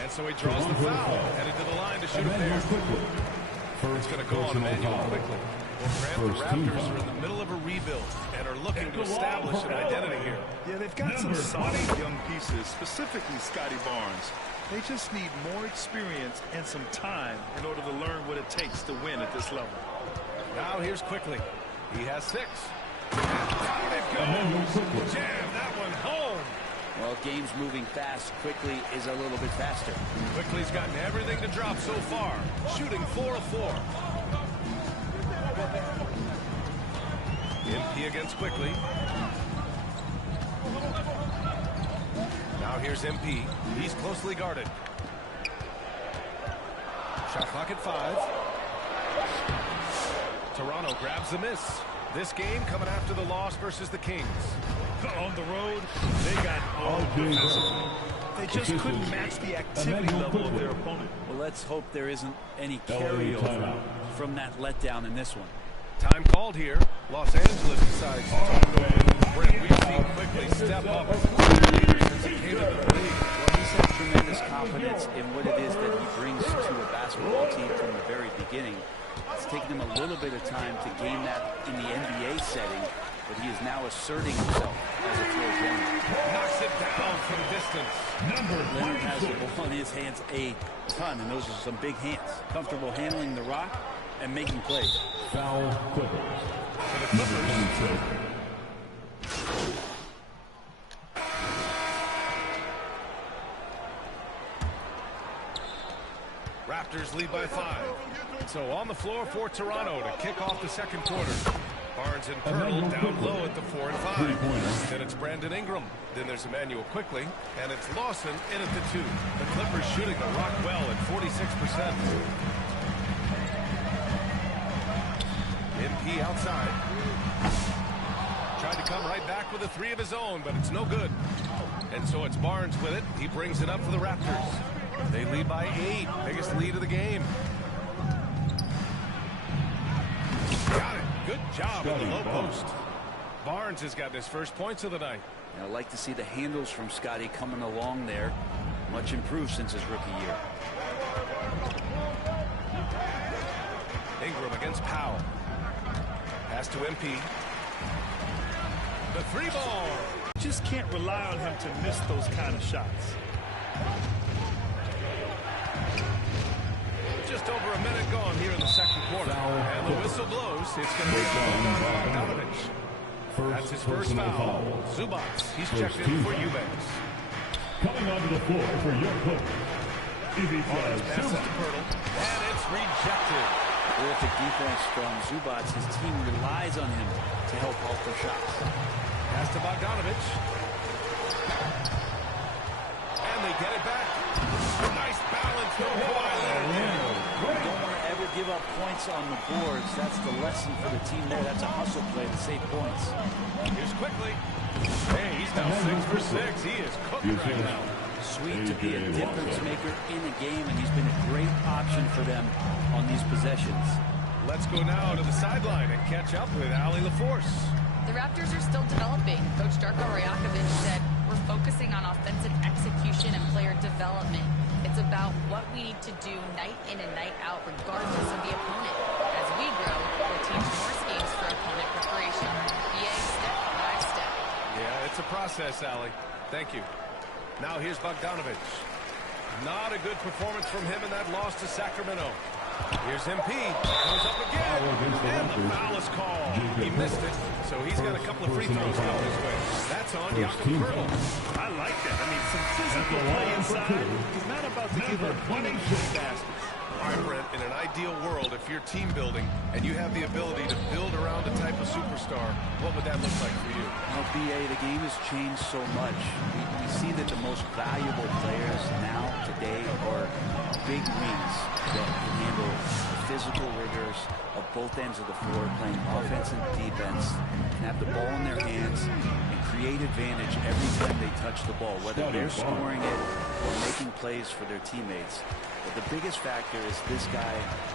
And so he draws the foul. Headed to the line to shoot a pair. It's going to go on Emmanuel Quickly. Well, Grant, the Raptors are in the middle of a rebuild and are looking to establish an identity here. Yeah, they've got some solid young pieces, specifically Scotty Barnes. They just need more experience and some time in order to learn what it takes to win at this level. Now here's Quickly. He has 6. Down it goes. Jam that one home. Well, game's moving fast. Quickly is a little bit faster. Quickly's gotten everything to drop so far. Shooting 4 of 4. MP against Quickly. Now here's MP. He's closely guarded. Shot clock at 5. Toronto grabs the miss. This game coming after the loss versus the Kings. On the road, they got all defensively. They just couldn't match the activity level of their opponent. Well, let's hope there isn't any carryover from that letdown in this one. Time called here. Los Angeles decides to talk. Brent, we've seen Quickly step up as leaders since he came into the league. Well, he's had tremendous confidence in what it is that he brings to a basketball team from the very beginning. It's taken him a little bit of time to gain that in the NBA setting, but he is now asserting himself as a floor general. Knocks it down from distance. Leonard has the ball in his hands a ton, and those are some big hands. Comfortable handling the rock and making plays. Foul Clippers. For the Clippers. Raptors lead by 5. So on the floor for Toronto to kick off the second quarter. Barnes and Pirtle down low at the 4 and 5. Then it's Brandon Ingram. Then there's Emmanuel Quickly. And it's Lawson in at the 2. The Clippers shooting the rock well at 46%. MP outside. Tried to come right back with a 3 of his own, but it's no good. And so it's Barnes with it. He brings it up for the Raptors. They lead by 8. Biggest lead of the game. Got it. Good job in the low post. Barnes has gotten his first points of the night. And I like to see the handles from Scotty coming along there. Much improved since his rookie year. Ingram against Powell. Pass to MP. The 3 ball. Just can't rely on him to miss those kind of shots. Just over a minute gone here in the second quarter. And the whistle blows. It's going to be Bogdanovich. That's his first foul. Zubats, he's checked in for Eubanks. Coming onto the floor for your Clippers. Barnes passes to Pirtle. And it's rejected. Terrific defense from Zubats. His team relies on him to help alter shots. Pass to Bogdanovich. And they get it back. Nice balance. No Don't want to ever give up points on the boards. That's the lesson for the team there. That's a hustle play to save points. Here's Quickly. Hey, he's now 6 for 6. He is cooked right now. Sweet to be a difference maker in a game, and he's been a great option for them on these possessions. Let's go now to the sideline and catch up with Allie LaForce. The Raptors are still developing. Coach Darko Rajakovic said, "We're focusing on offensive execution and player development. It's about what we need to do night in and night out, regardless of the opponent. As we grow, we'll teach more schemes for opponent preparation. BA step by step." Yeah, it's a process, Allie. Thank you. Now here's Bogdanovich. Not a good performance from him in that loss to Sacramento. Here's MP. Goes up again. And the foul is called. He missed it, so he's got a couple of free throws coming his way. That's on Jakob Pirtle. I like that. I mean, some physical play inside. He's not about to give up 20 baskets. All right, Brent, in an ideal world, if you're team building and you have the ability to build around a type of superstar, what would that look like for you? Well, BA, the game has changed so much. We see that the most valuable players now, today, are big wings that can handle the physical rigors of both ends of the floor, playing offense and defense, can have the ball in their hands and create advantage every time they touch the ball, whether they're scoring it or making plays for their teammates. But the biggest factor is this guy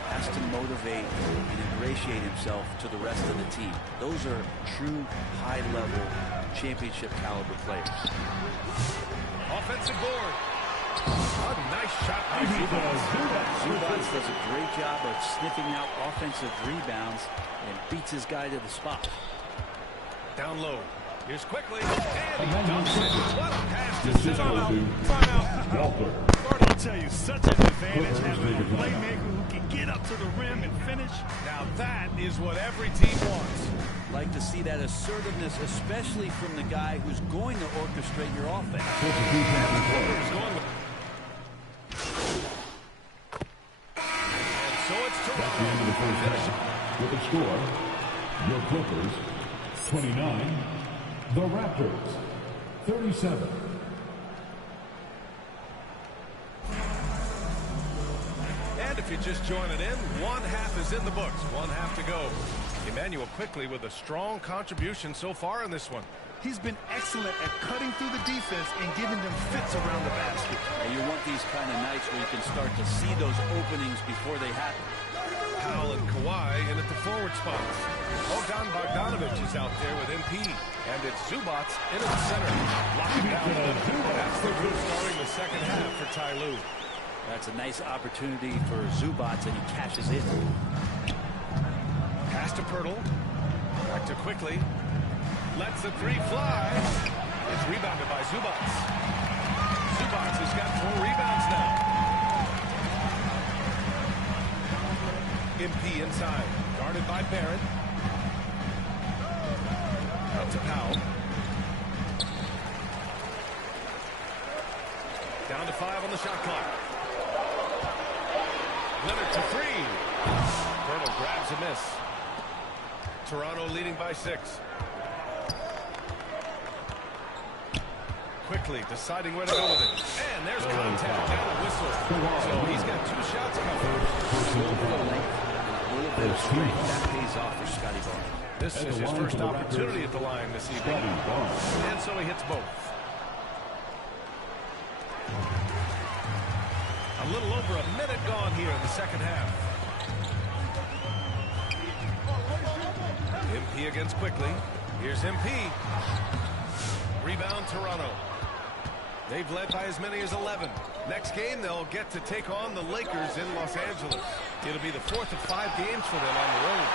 has to motivate and ingratiate himself to the rest of the team. Those are true high-level championship caliber players. Offensive board. A nice shot by Zubats. Zubats does a great job of sniffing out offensive rebounds and beats his guy to the spot. Down low. Here's Quickly. And he dumps it. What a pass to Timeout. I'll tell you, such an advantage having a playmaker who can get up to the rim and finish. Now that is what every team wants. Like to see that assertiveness, especially from the guy who's going to orchestrate your offense. And so it's That's the end of the first half. With the score, your Clippers 29, the Raptors 37. And if you're just joining in, one half is in the books. One half to go. Emmanuel quickly with a strong contribution so far in this one. He's been excellent at cutting through the defense and giving them fits around the basket. And you want these kind of nights where you can start to see those openings before they happen. Powell and Kawhi in at the forward spots. Bogdanovich is out there with MP. And it's Zubac in at the center. Locking down the middle. That's the group starting the second half for Ty Lue. That's a nice opportunity for Zubac, and he cashes in. Pass to Pirtle. Back to Quickly. Lets the three fly. It's rebounded by Zubac. Zubac has got 4 rebounds now. MP inside. Guarded by Barrett. Out to Powell. Down to 5 on the shot clock. Leonard to 3. Pirtle grabs a miss. Toronto leading by 6. Quickly deciding where to go with it. And there's contact down the whistle. So he's got 2 shots covered. A little bit of length, a little bit of strength. That pays off for Scotty Barnes. This is his first opportunity at the line this evening. And so he hits both. A little over a minute gone here in the second half. MP against Quickly. Here's MP. Rebound Toronto. They've led by as many as 11. Next game, they'll get to take on the Lakers in Los Angeles. It'll be the 4th of 5 games for them on the road.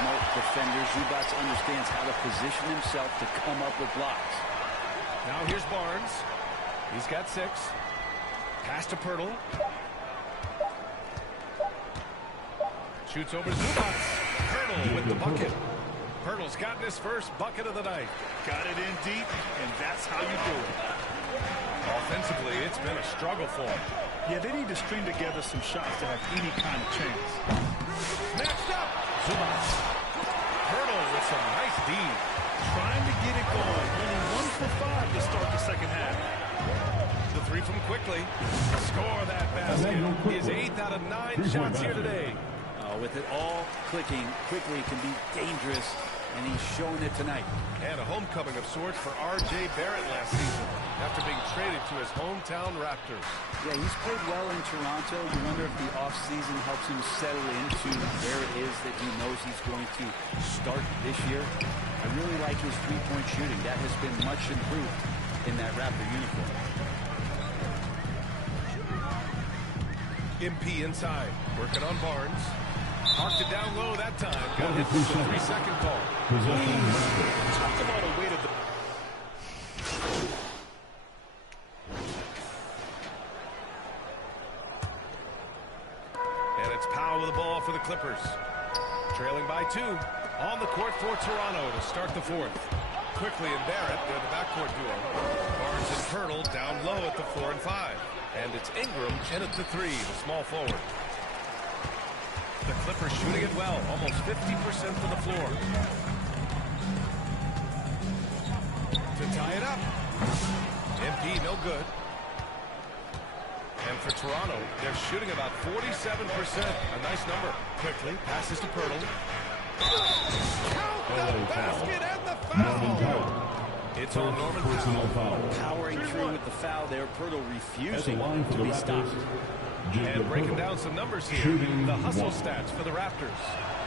Smart defender. Zubac understands how to position himself to come up with blocks. Now here's Barnes. He's got 6. Pass to Pirtle. Shoots over to Zubac. Pirtle with the bucket. Pirtle's gotten his first bucket of the night. Got it in deep, and that's how you do it. Offensively, it's been a struggle for him. Yeah, they need to string together some shots to have any kind of chance. Matched up. Zubac. Pirtle with some nice D. Trying to get it going. Only 1 for 5 to start the second half. The 3 from Quickly. Score that basket. His 8th out of 9 shots here today. With it all clicking, Quickly can be dangerous, and he's showing it tonight. And a homecoming of sorts for R.J. Barrett last season after being traded to his hometown Raptors. Yeah, he's played well in Toronto. You wonder if the offseason helps him settle into where it is that he knows he's going to start this year. I really like his three-point shooting. That has been much improved in that Raptor uniform. MP inside, working on Barnes. Marked it down low that time. Got hit with the 3-second call. Talk about a way to... And it's Powell with the ball for the Clippers. Trailing by 2. On the court for Toronto to start the 4th. Quickly and Barrett, they're the backcourt duo. Barnes and Pirtle down low at the 4 and 5. And it's Ingram in at the 3, the small forward. The Clippers shooting it well, almost 50% from the floor. To tie it up. MP no good. And for Toronto, they're shooting about 47%. A nice number. Quickly passes to Pirtle. Count the basket and the foul. It's on Norman Powell. Powering through with the foul there. Pirtle refusing to be stopped. And breaking down some numbers here. The hustle stats for the Raptors.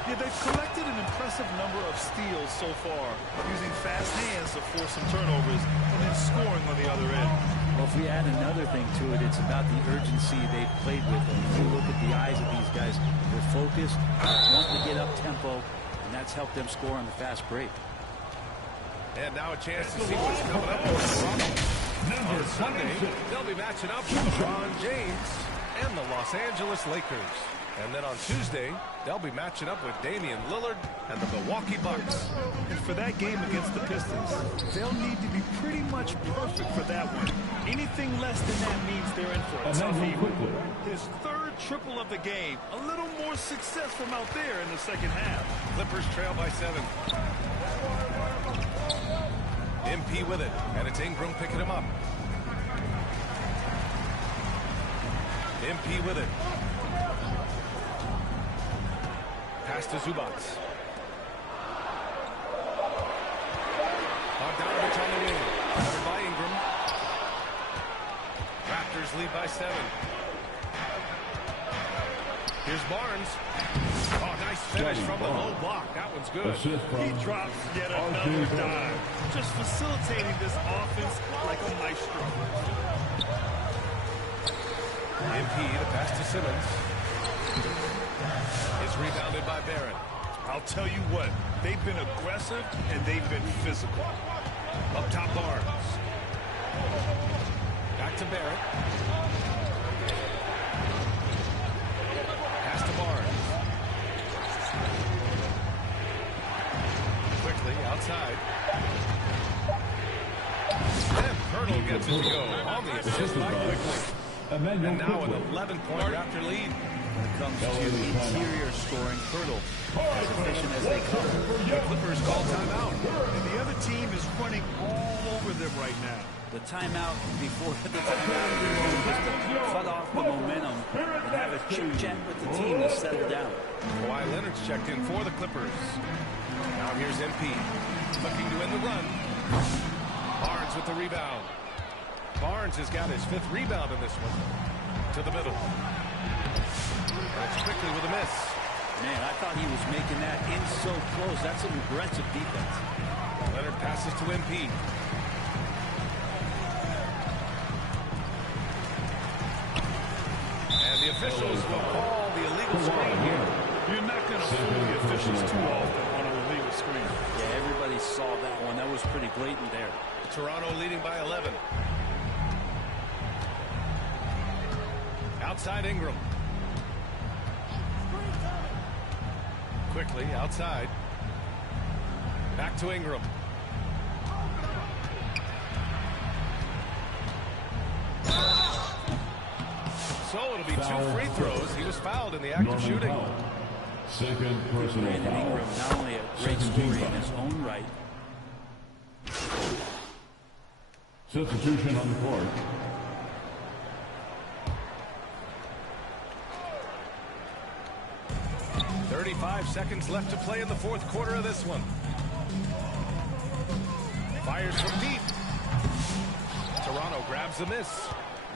Yeah, they've collected an impressive number of steals so far, using fast hands to force some turnovers and then scoring on the other end. Well, if we add another thing to it, it's about the urgency they've played with. And if you look at the eyes of these guys, they're focused, wanting to get up tempo, and that's helped them score on the fast break. And now a chance to see what's coming up for Toronto. On Sunday, they'll be matching up with LeBron James and the Los Angeles Lakers. And then on Tuesday, they'll be matching up with Damian Lillard and the Milwaukee Bucks. And for that game against the Pistons, they'll need to be pretty much perfect for that one. Anything less than that means they're in for a tough evening. His third triple of the game. A little more success from out there in the second half. Clippers trail by 7. MP with it, and it's Ingram picking him up. MP with it. Pass to Zubac. Bogdanovich on the wing. Covered by Ingram. Raptors lead by 7. Here's Barnes. Oh, nice finish from the low block. That one's good. He drops yet another dive. Just facilitating this offense like a maestro. MP the pass to Simmons. It's rebounded by Barrett. I'll tell you what, they've been aggressive and they've been physical. Up top, Barnes. Back to Barrett. Pass to Barnes. Quickly outside. And Hurdle gets it to go on the assist by Quickly. And now an 11-point Raptor lead. When it comes to interior scoring, Hurdle as efficient as they come. The Clippers call timeout. And the other team is running all over them right now. The timeout before the timeout is just to cut off the momentum and have a chit chat with the team to settle down. Kawhi Leonard's checked in for the Clippers. Now here's MP looking to end the run. Barnes with the rebound. Barnes has got his 5th rebound in this one. To the middle. And it's Quickly with a miss. Man, I thought he was making that in so close. That's some aggressive defense. Leonard passes to MP. And the officials will call the illegal screen here. You're not going to fool the officials too often on an illegal screen. Yeah, everybody saw that one. That was pretty blatant there. Toronto leading by 11. Outside Ingram. Quickly outside. Back to Ingram. So it'll be 2 free throws. He was fouled in the act of shooting. Second personal Brandon foul. Ingram, not only a great story in his own right. Substitution on the court. 35 seconds left to play in the 4th quarter of this one. Fires from deep. Toronto grabs the miss.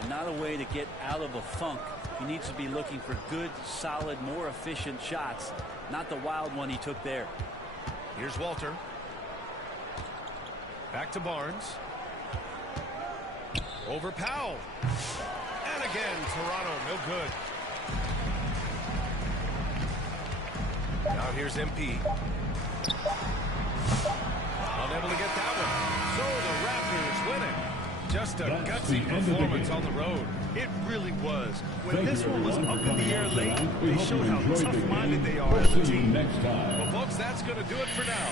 And not a way to get out of a funk. He needs to be looking for good, solid, more efficient shots. Not the wild one he took there. Here's Walter. Back to Barnes. Over Powell. And again, Toronto, no good. Now here's MP. Unable to get that one. So the Raptors win it. Just a gutsy performance on the road. It really was. When this one was up in the air late, they showed how tough-minded they are as a team. Well, folks, that's going to do it for now.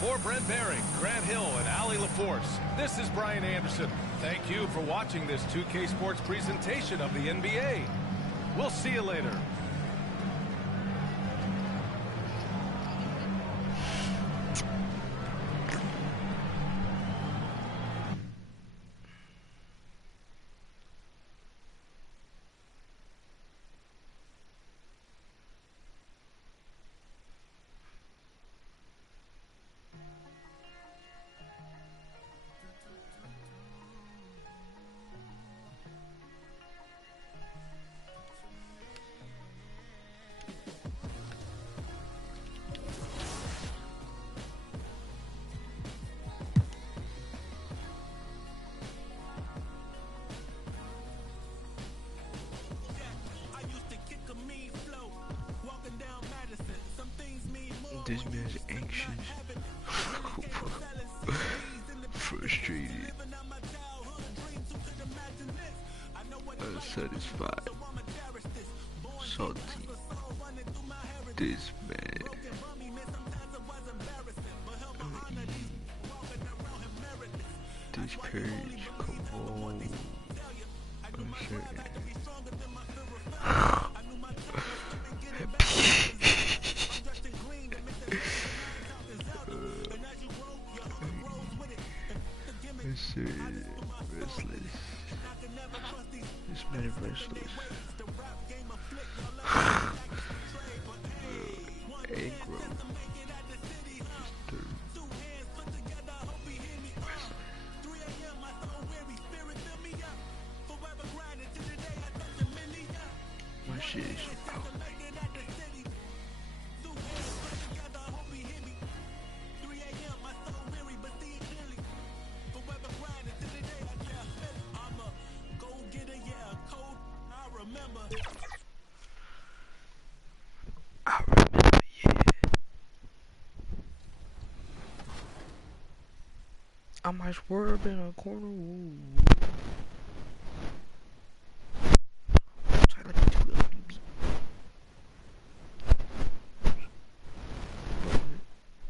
For Brent Baring, Grant Hill, and Allie LaForce, this is Brian Anderson. Thank you for watching this 2K Sports presentation of the NBA. We'll see you later. This man's anxious. Frustrated. Unsatisfied. Salty. This man. This page. Come on. Uncertain. Restless. This man is restless. Aggro. My shit is out. I remember, yeah. I might swerve in a corner. Ooh.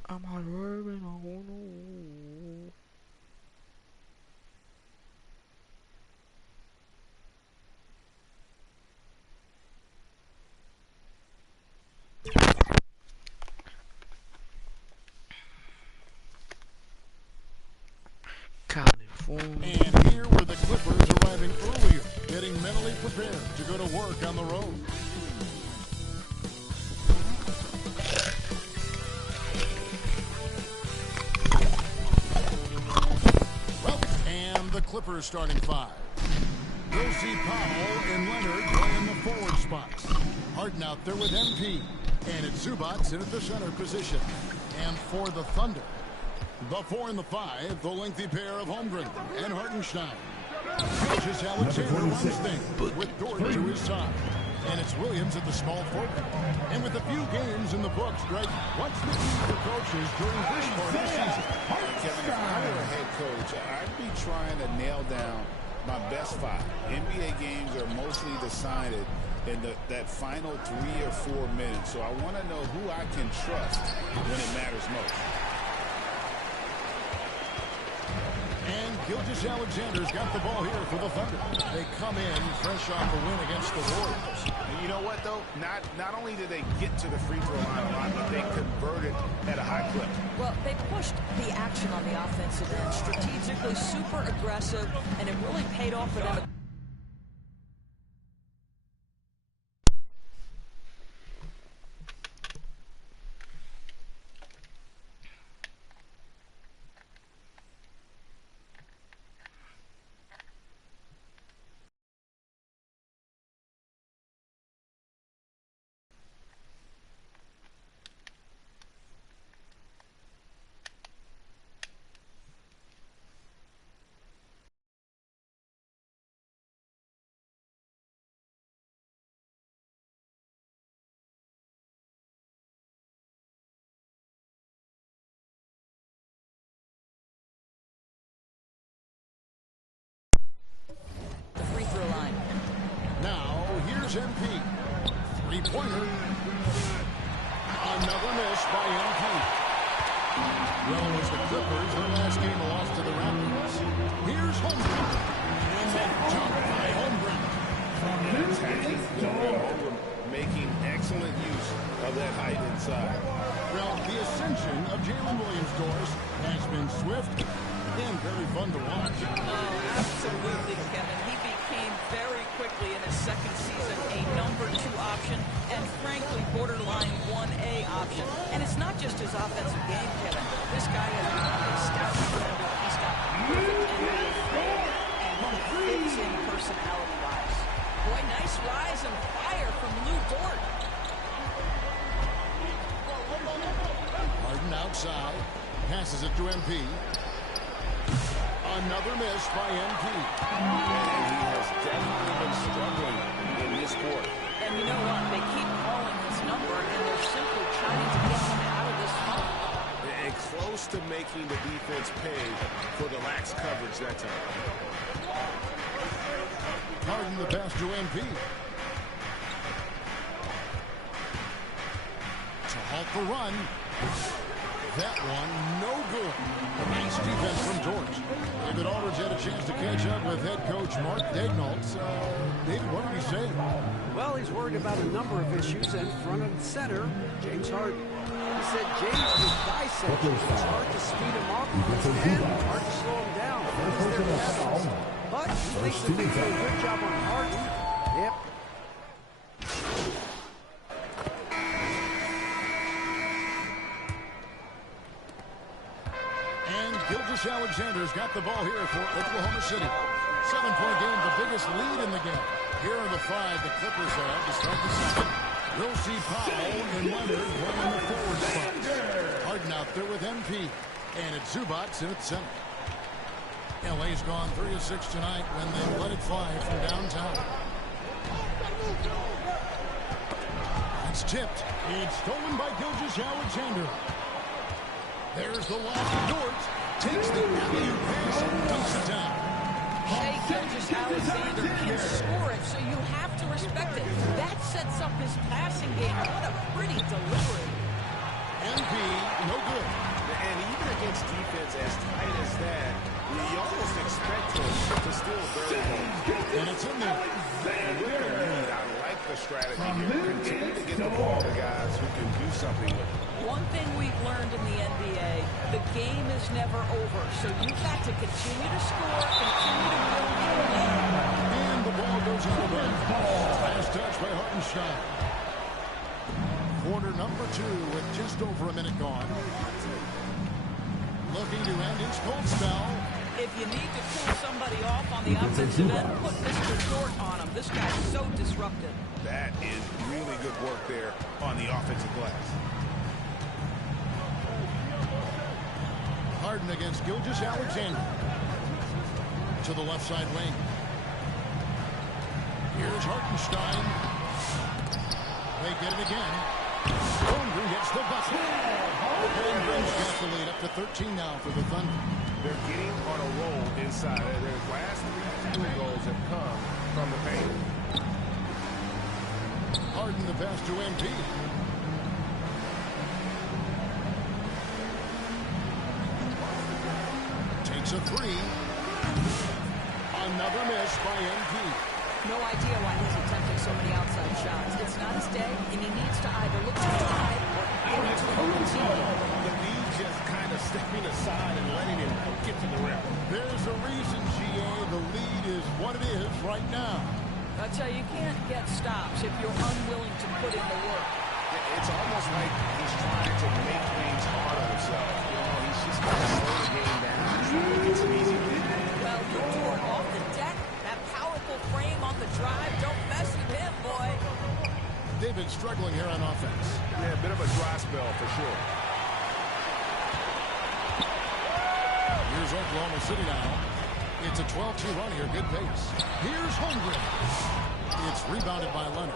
I might swerve in a corner. And here were the Clippers arriving earlier, getting mentally prepared to go to work on the road. Well, and the Clippers starting five. We'll see Powell and Leonard play in the forward spots. Harden out there with MP. And it's Zubats in at the center position. And for the Thunder, the 4 and the 5, the lengthy pair of Holmgren and Hartenstein. Just Alexander runs things with Dort to his side. And it's Williams at the small forward. And with a few games in the books, Greg, what's the key for coaches during this part of the season? Kevin, if I were a head coach, I'd be trying to nail down my best 5. NBA games are mostly decided in that final 3 or 4 minutes. So I want to know who I can trust when it matters most. And Gilgeous-Alexander's got the ball here for the Thunder. They come in fresh off a win against the Warriors. And you know what, though? Not only did they get to the free throw line a lot, but they converted at a high clip. Well, they pushed the action on the offensive end, strategically super aggressive, and it really paid off for them. MP. Three-pointer. Another miss by MP. Well, it was the Clippers. Their last game lost to the Raptors. Here's Holmgren. And then jump by Holmgren. Holmgren making excellent use of that height inside. Well, the ascension of Jalen Williams-Dort has been swift and very fun to watch. Oh, absolutely, Kevin. He became very quickly in his second season a number 2 option and frankly borderline 1A option. And it's not just his offensive game, Kevin. This guy has become a stout defender. He's got perfect NBA frame and he fits in personality-wise. Boy, nice rise and fire from Lou Dort. Harden outside, passes it to MP. Another miss by MP. And he has definitely been struggling in this quarter. And you know what? They keep calling his number, and they're simply trying to get him out of this funk. And close to making the defense pay for the lax coverage that time. Harden the pass to MP. To halt the run. That one, no good. Nice defense from George. David Aldridge had a chance to catch up with head coach Mark Daignault. David, what did he say? Well, he's worried about a number of issues, and front and center, James Harden. He said James is bisected. It's hard to speed him up and hard to slow him down. He's their best. But he thinks they're doing a good job on Harden. Yep. Gilgeous Alexander's got the ball here for Oklahoma City. 7-point game, the biggest lead in the game. Here are the 5 the Clippers have to start the second. We'll see Powell and Leonard playing the forward spots. Harden out there with MP. And it's Zubac in at center. LA's gone 3 of 6 tonight when they let it fly from downtown. It's tipped. It's stolen by Gilgeous Alexander. There's the lob to Dort. Takes the alley-oop pass and dunks it down. Shai Gilgeous-Alexander can score it, so you have to respect it. That sets up his passing game. What a pretty delivery. MP, no good. And even against defense as tight as that, you almost expect him to still barely go. And it's in there. And with the lead, I like the strategy here. Continue to get the ball to guys who can do something with it. One thing we've learned in the NBA, the game is never over. So you've got to continue to score, continue to build your game. And the ball goes out of bounds. Last touch by Hartenstein. Quarter number 2 with just over a minute gone. Looking to end his cold spell. If you need to cool somebody off on the offensive end, put Mr. Dort on him. This guy's so disruptive. That is really good work there on the offensive glass. Harden against Gilgeous Alexander. To the left side wing. Here's Hartenstein. They get it again. Holmgren gets the bucket. Holmgren's got the lead up to 13 now for the Thunder. They're getting on a roll inside. Their last 3 field goals have come from the paint. Harden the pass to MP. Takes a 3. Another miss by MP. No idea why he's attempting so many outside shots. It's not his day, and he needs to either look to drive or get into an open team. The lead just kind of stepping aside and letting him get to the rim. There's a reason, GA. The lead is what it is right now. I tell you, you can't get stops if you're unwilling to put in the work. It's almost like he's trying to make things hard on himself. You know, he's just got to slow the game down. Trying to get some easy wins. Well, you're doing off the deck. That powerful frame on the drive. Don't mess with him, boy. They've been struggling here on offense. Yeah, a bit of a dry spell for sure. Here's Oklahoma City now. It's a 12-2 run here. Good pace. Here's Holmgren. It's rebounded by Leonard.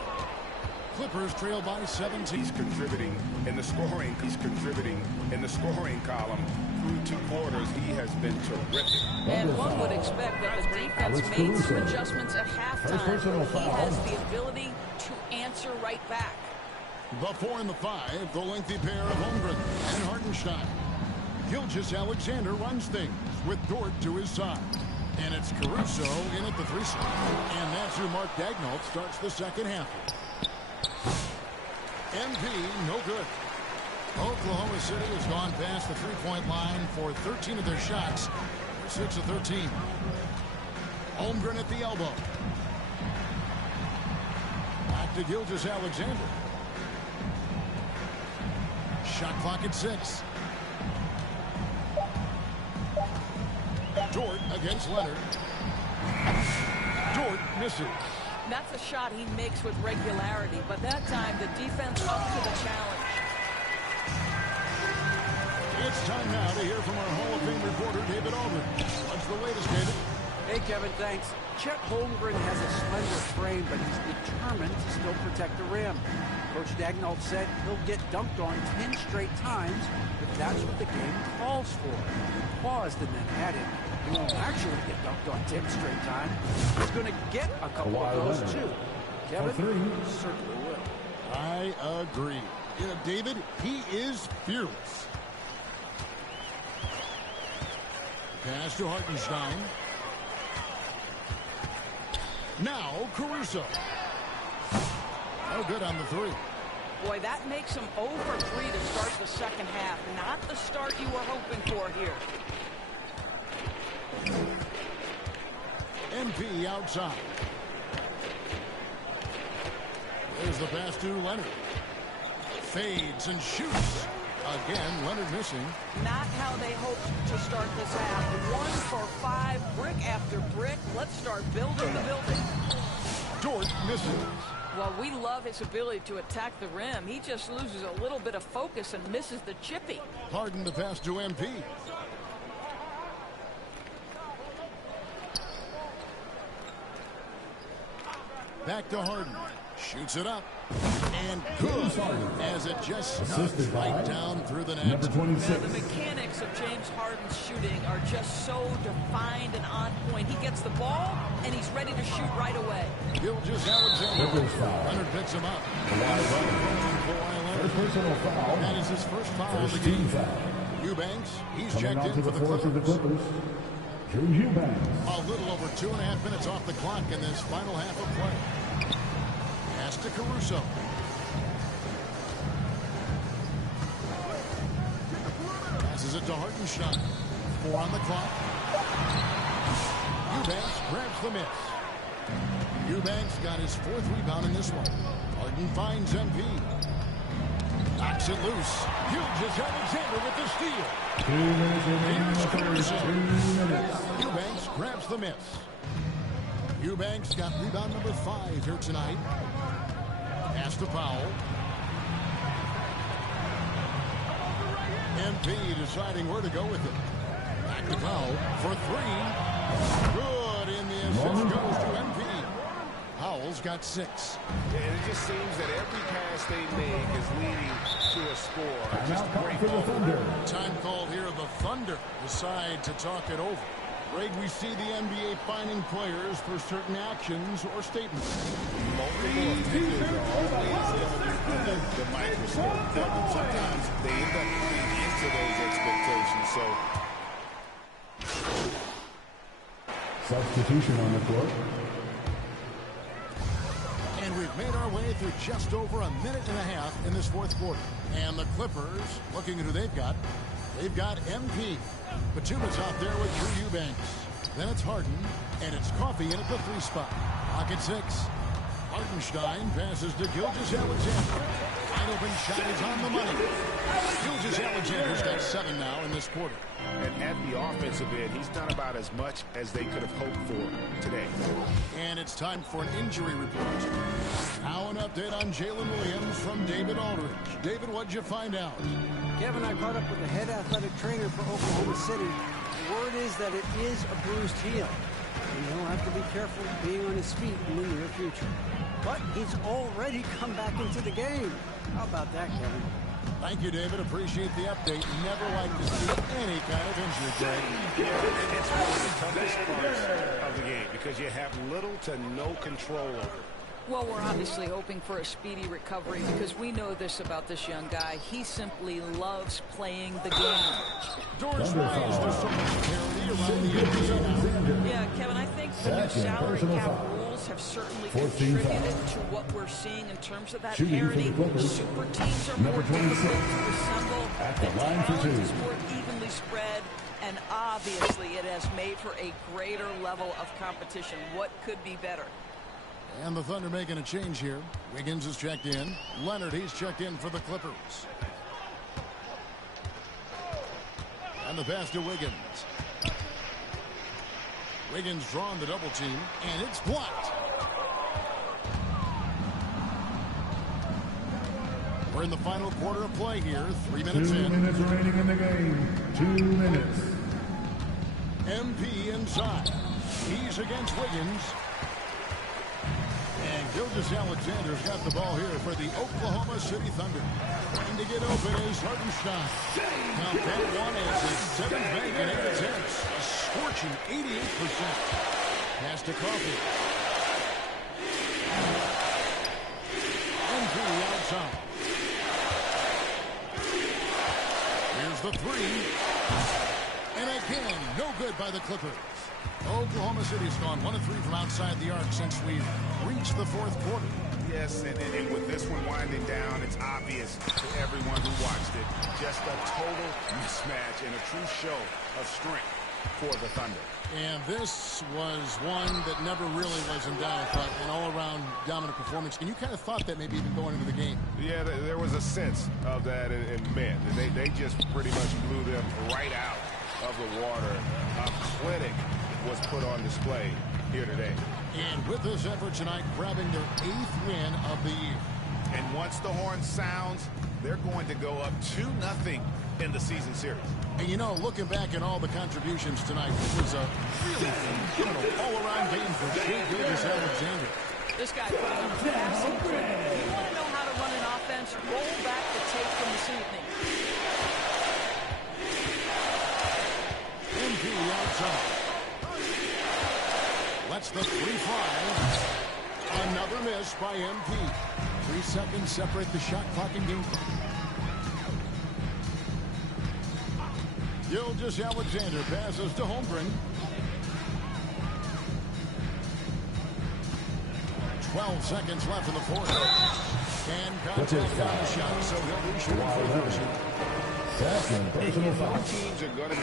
Clippers trail by 17. He's contributing in the scoring. He's contributing in the scoring column. Through 2 quarters, he has been terrific. And one would expect that the defense made some adjustments at halftime. He has the ability to answer right back. The 4 and the 5, the lengthy pair of Holmgren and Hartenstein. Gilgeous Alexander runs things with Dort to his side. And it's Caruso in at the 3 slot. And that's who Mark Daignault starts the second half. MP, no good. Oklahoma City has gone past the 3-point line for 13 of their shots. 6 of 13. Holmgren at the elbow. Back to Gilgeous Alexander. Shot clock at 6. Dort against Leonard. Dort misses. That's a shot he makes with regularity, but that time the defense up to the challenge. It's time now to hear from our Hall of Fame reporter, David Aldridge. What's the latest, David? Hey, Kevin, thanks. Chet Holmgren has a slender frame, but he's determined to still protect the rim. Coach Dagnall said he'll get dunked on 10 straight times if that's what the game calls for. He paused and then added, he won't actually get dunked on 10 straight times. He's going to get a couple of those too. Kevin certainly will. I agree. Yeah, David, he is fearless. Pass to Hartenstein. Now Caruso. No good on the three. Boy, that makes him 0 for 3 to start the second half. Not the start you were hoping for here. MP outside. There's the pass to Leonard. Fades and shoots. Again, Leonard missing. Not how they hoped to start this half. 1 for 5, brick after brick. Let's start building the building. Dort misses. Well, we love his ability to attack the rim. He just loses a little bit of focus and misses the chippy. Harden the pass to MP. Back to Harden. Shoots it up. And good as it just snugs right down through the net. Number 26. Now, the mechanics of James Harden's shooting are just so defined and on point. He gets the ball, and he's ready to shoot right away. Alexander. Leonard picks him up. First personal foul. That is his first foul of the game. Eubanks, he's checked in for the Clippers. Drew Eubanks. A little over 2.5 minutes off the clock in this final half of play. Pass to Caruso. Passes it to Hartenstein. 4 on the clock. Eubanks grabs the miss. Eubanks got his 4th rebound in this one. Harden finds MP. Knocks it loose. Alexander with the steal. 2 minutes remaining. Eubanks grabs the miss. Eubanks got rebound number 5 here tonight. Pass to Powell. MP deciding where to go with it. Back to Powell for 3. Good in the assist goes to MP. Powell's got 6. And it just seems that every pass they make is leading to a score. Just great for the ball. Thunder. Time called here. The Thunder decide to talk it over. Greg, we see the NBA fining players for certain actions or statements. Multiple offenders are always going to be under the microscope. But sometimes they end up playing into those expectations. So Substitution on the court. And we've made our way through just over a minute and a half in this 4th quarter. And the Clippers, looking at who they've got MP. Batum's out there with Drew Eubanks. Then it's Harden, and it's Coffee in at the 3 spot. Pocket 6. Hartenstein passes to Gilgeous-Alexander. Wide open shot is on the money. Gilgeous-Alexander's got 7 now in this quarter. and at the offensive end, he's done about as much as they could have hoped for today. And it's time for an injury report. Now an update on Jalen Williams from David Aldridge. David, what'd you find out? Kevin, I caught up with the head athletic trainer for Oklahoma City. The word is that it is a bruised heel, and he'll have to be careful being on his feet in the near future. But he's already come back into the game. How about that, Kevin? Thank you, David. Appreciate the update. Never like to see any kind of injury, Greg. Yeah, it's one of the toughest parts of the game because you have little to no control over it. Well, we're obviously hoping for a speedy recovery because we know this about this young guy. He simply loves playing the game. George Ryan is just so much parity around the NBA. Yeah, Kevin, I think the new salary cap rules have certainly contributed to what we're seeing in terms of that parity. Super teams are more difficult to assemble. The talent is more evenly spread. And obviously, it has made for a greater level of competition. What could be better? And the Thunder making a change here. Wiggins is checked in. Leonard, he's checked in for the Clippers. And the pass to Wiggins. Wiggins drawn the double team, and it's blocked. We're in the final quarter of play here. 3 minutes in. 2 minutes remaining in the game. 2 minutes. MP inside. He's against Wiggins. And Gilgeous Alexander's got the ball here for the Oklahoma City Thunder. Trying to get open is Hartenstein. Now that one is his 7th make in 8 attempts. A scorching 88%. Pass to Coffee. And to the outside. Here's the 3. And again, no good by the Clippers. Oklahoma City's gone 1 of 3 from outside the arc since we've reached the 4th quarter. Yes, and with this one winding down, it's obvious to everyone who watched it. Just a total mismatch and a true show of strength for the Thunder. And this was one that never really was in doubt. I thought an all-around dominant performance. And you kind of thought that maybe even going into the game. Yeah, there was a sense of that, and man, they just pretty much blew them right out of the water. A clinic was put on display here today. And with this effort tonight, grabbing their 8th win of the year. And once the horn sounds, they're going to go up 2-0 in the season series. And you know, looking back at all the contributions tonight, it was a really phenomenal all-around game for Shai Gilgeous-Alexander. This guy put on a passing clip. You want to know how to run an offense? Roll back the tape from this evening. Into the outside. Lets the 3 fly. Another miss by MP. 3 seconds separate the shot clock and game clock. Gilgeous-Alexander passes to Holmgren. 12 seconds left in the 4th. And contact on the shot, so he'll be shooting for the 3rd. Second personal foul. Teams are going to be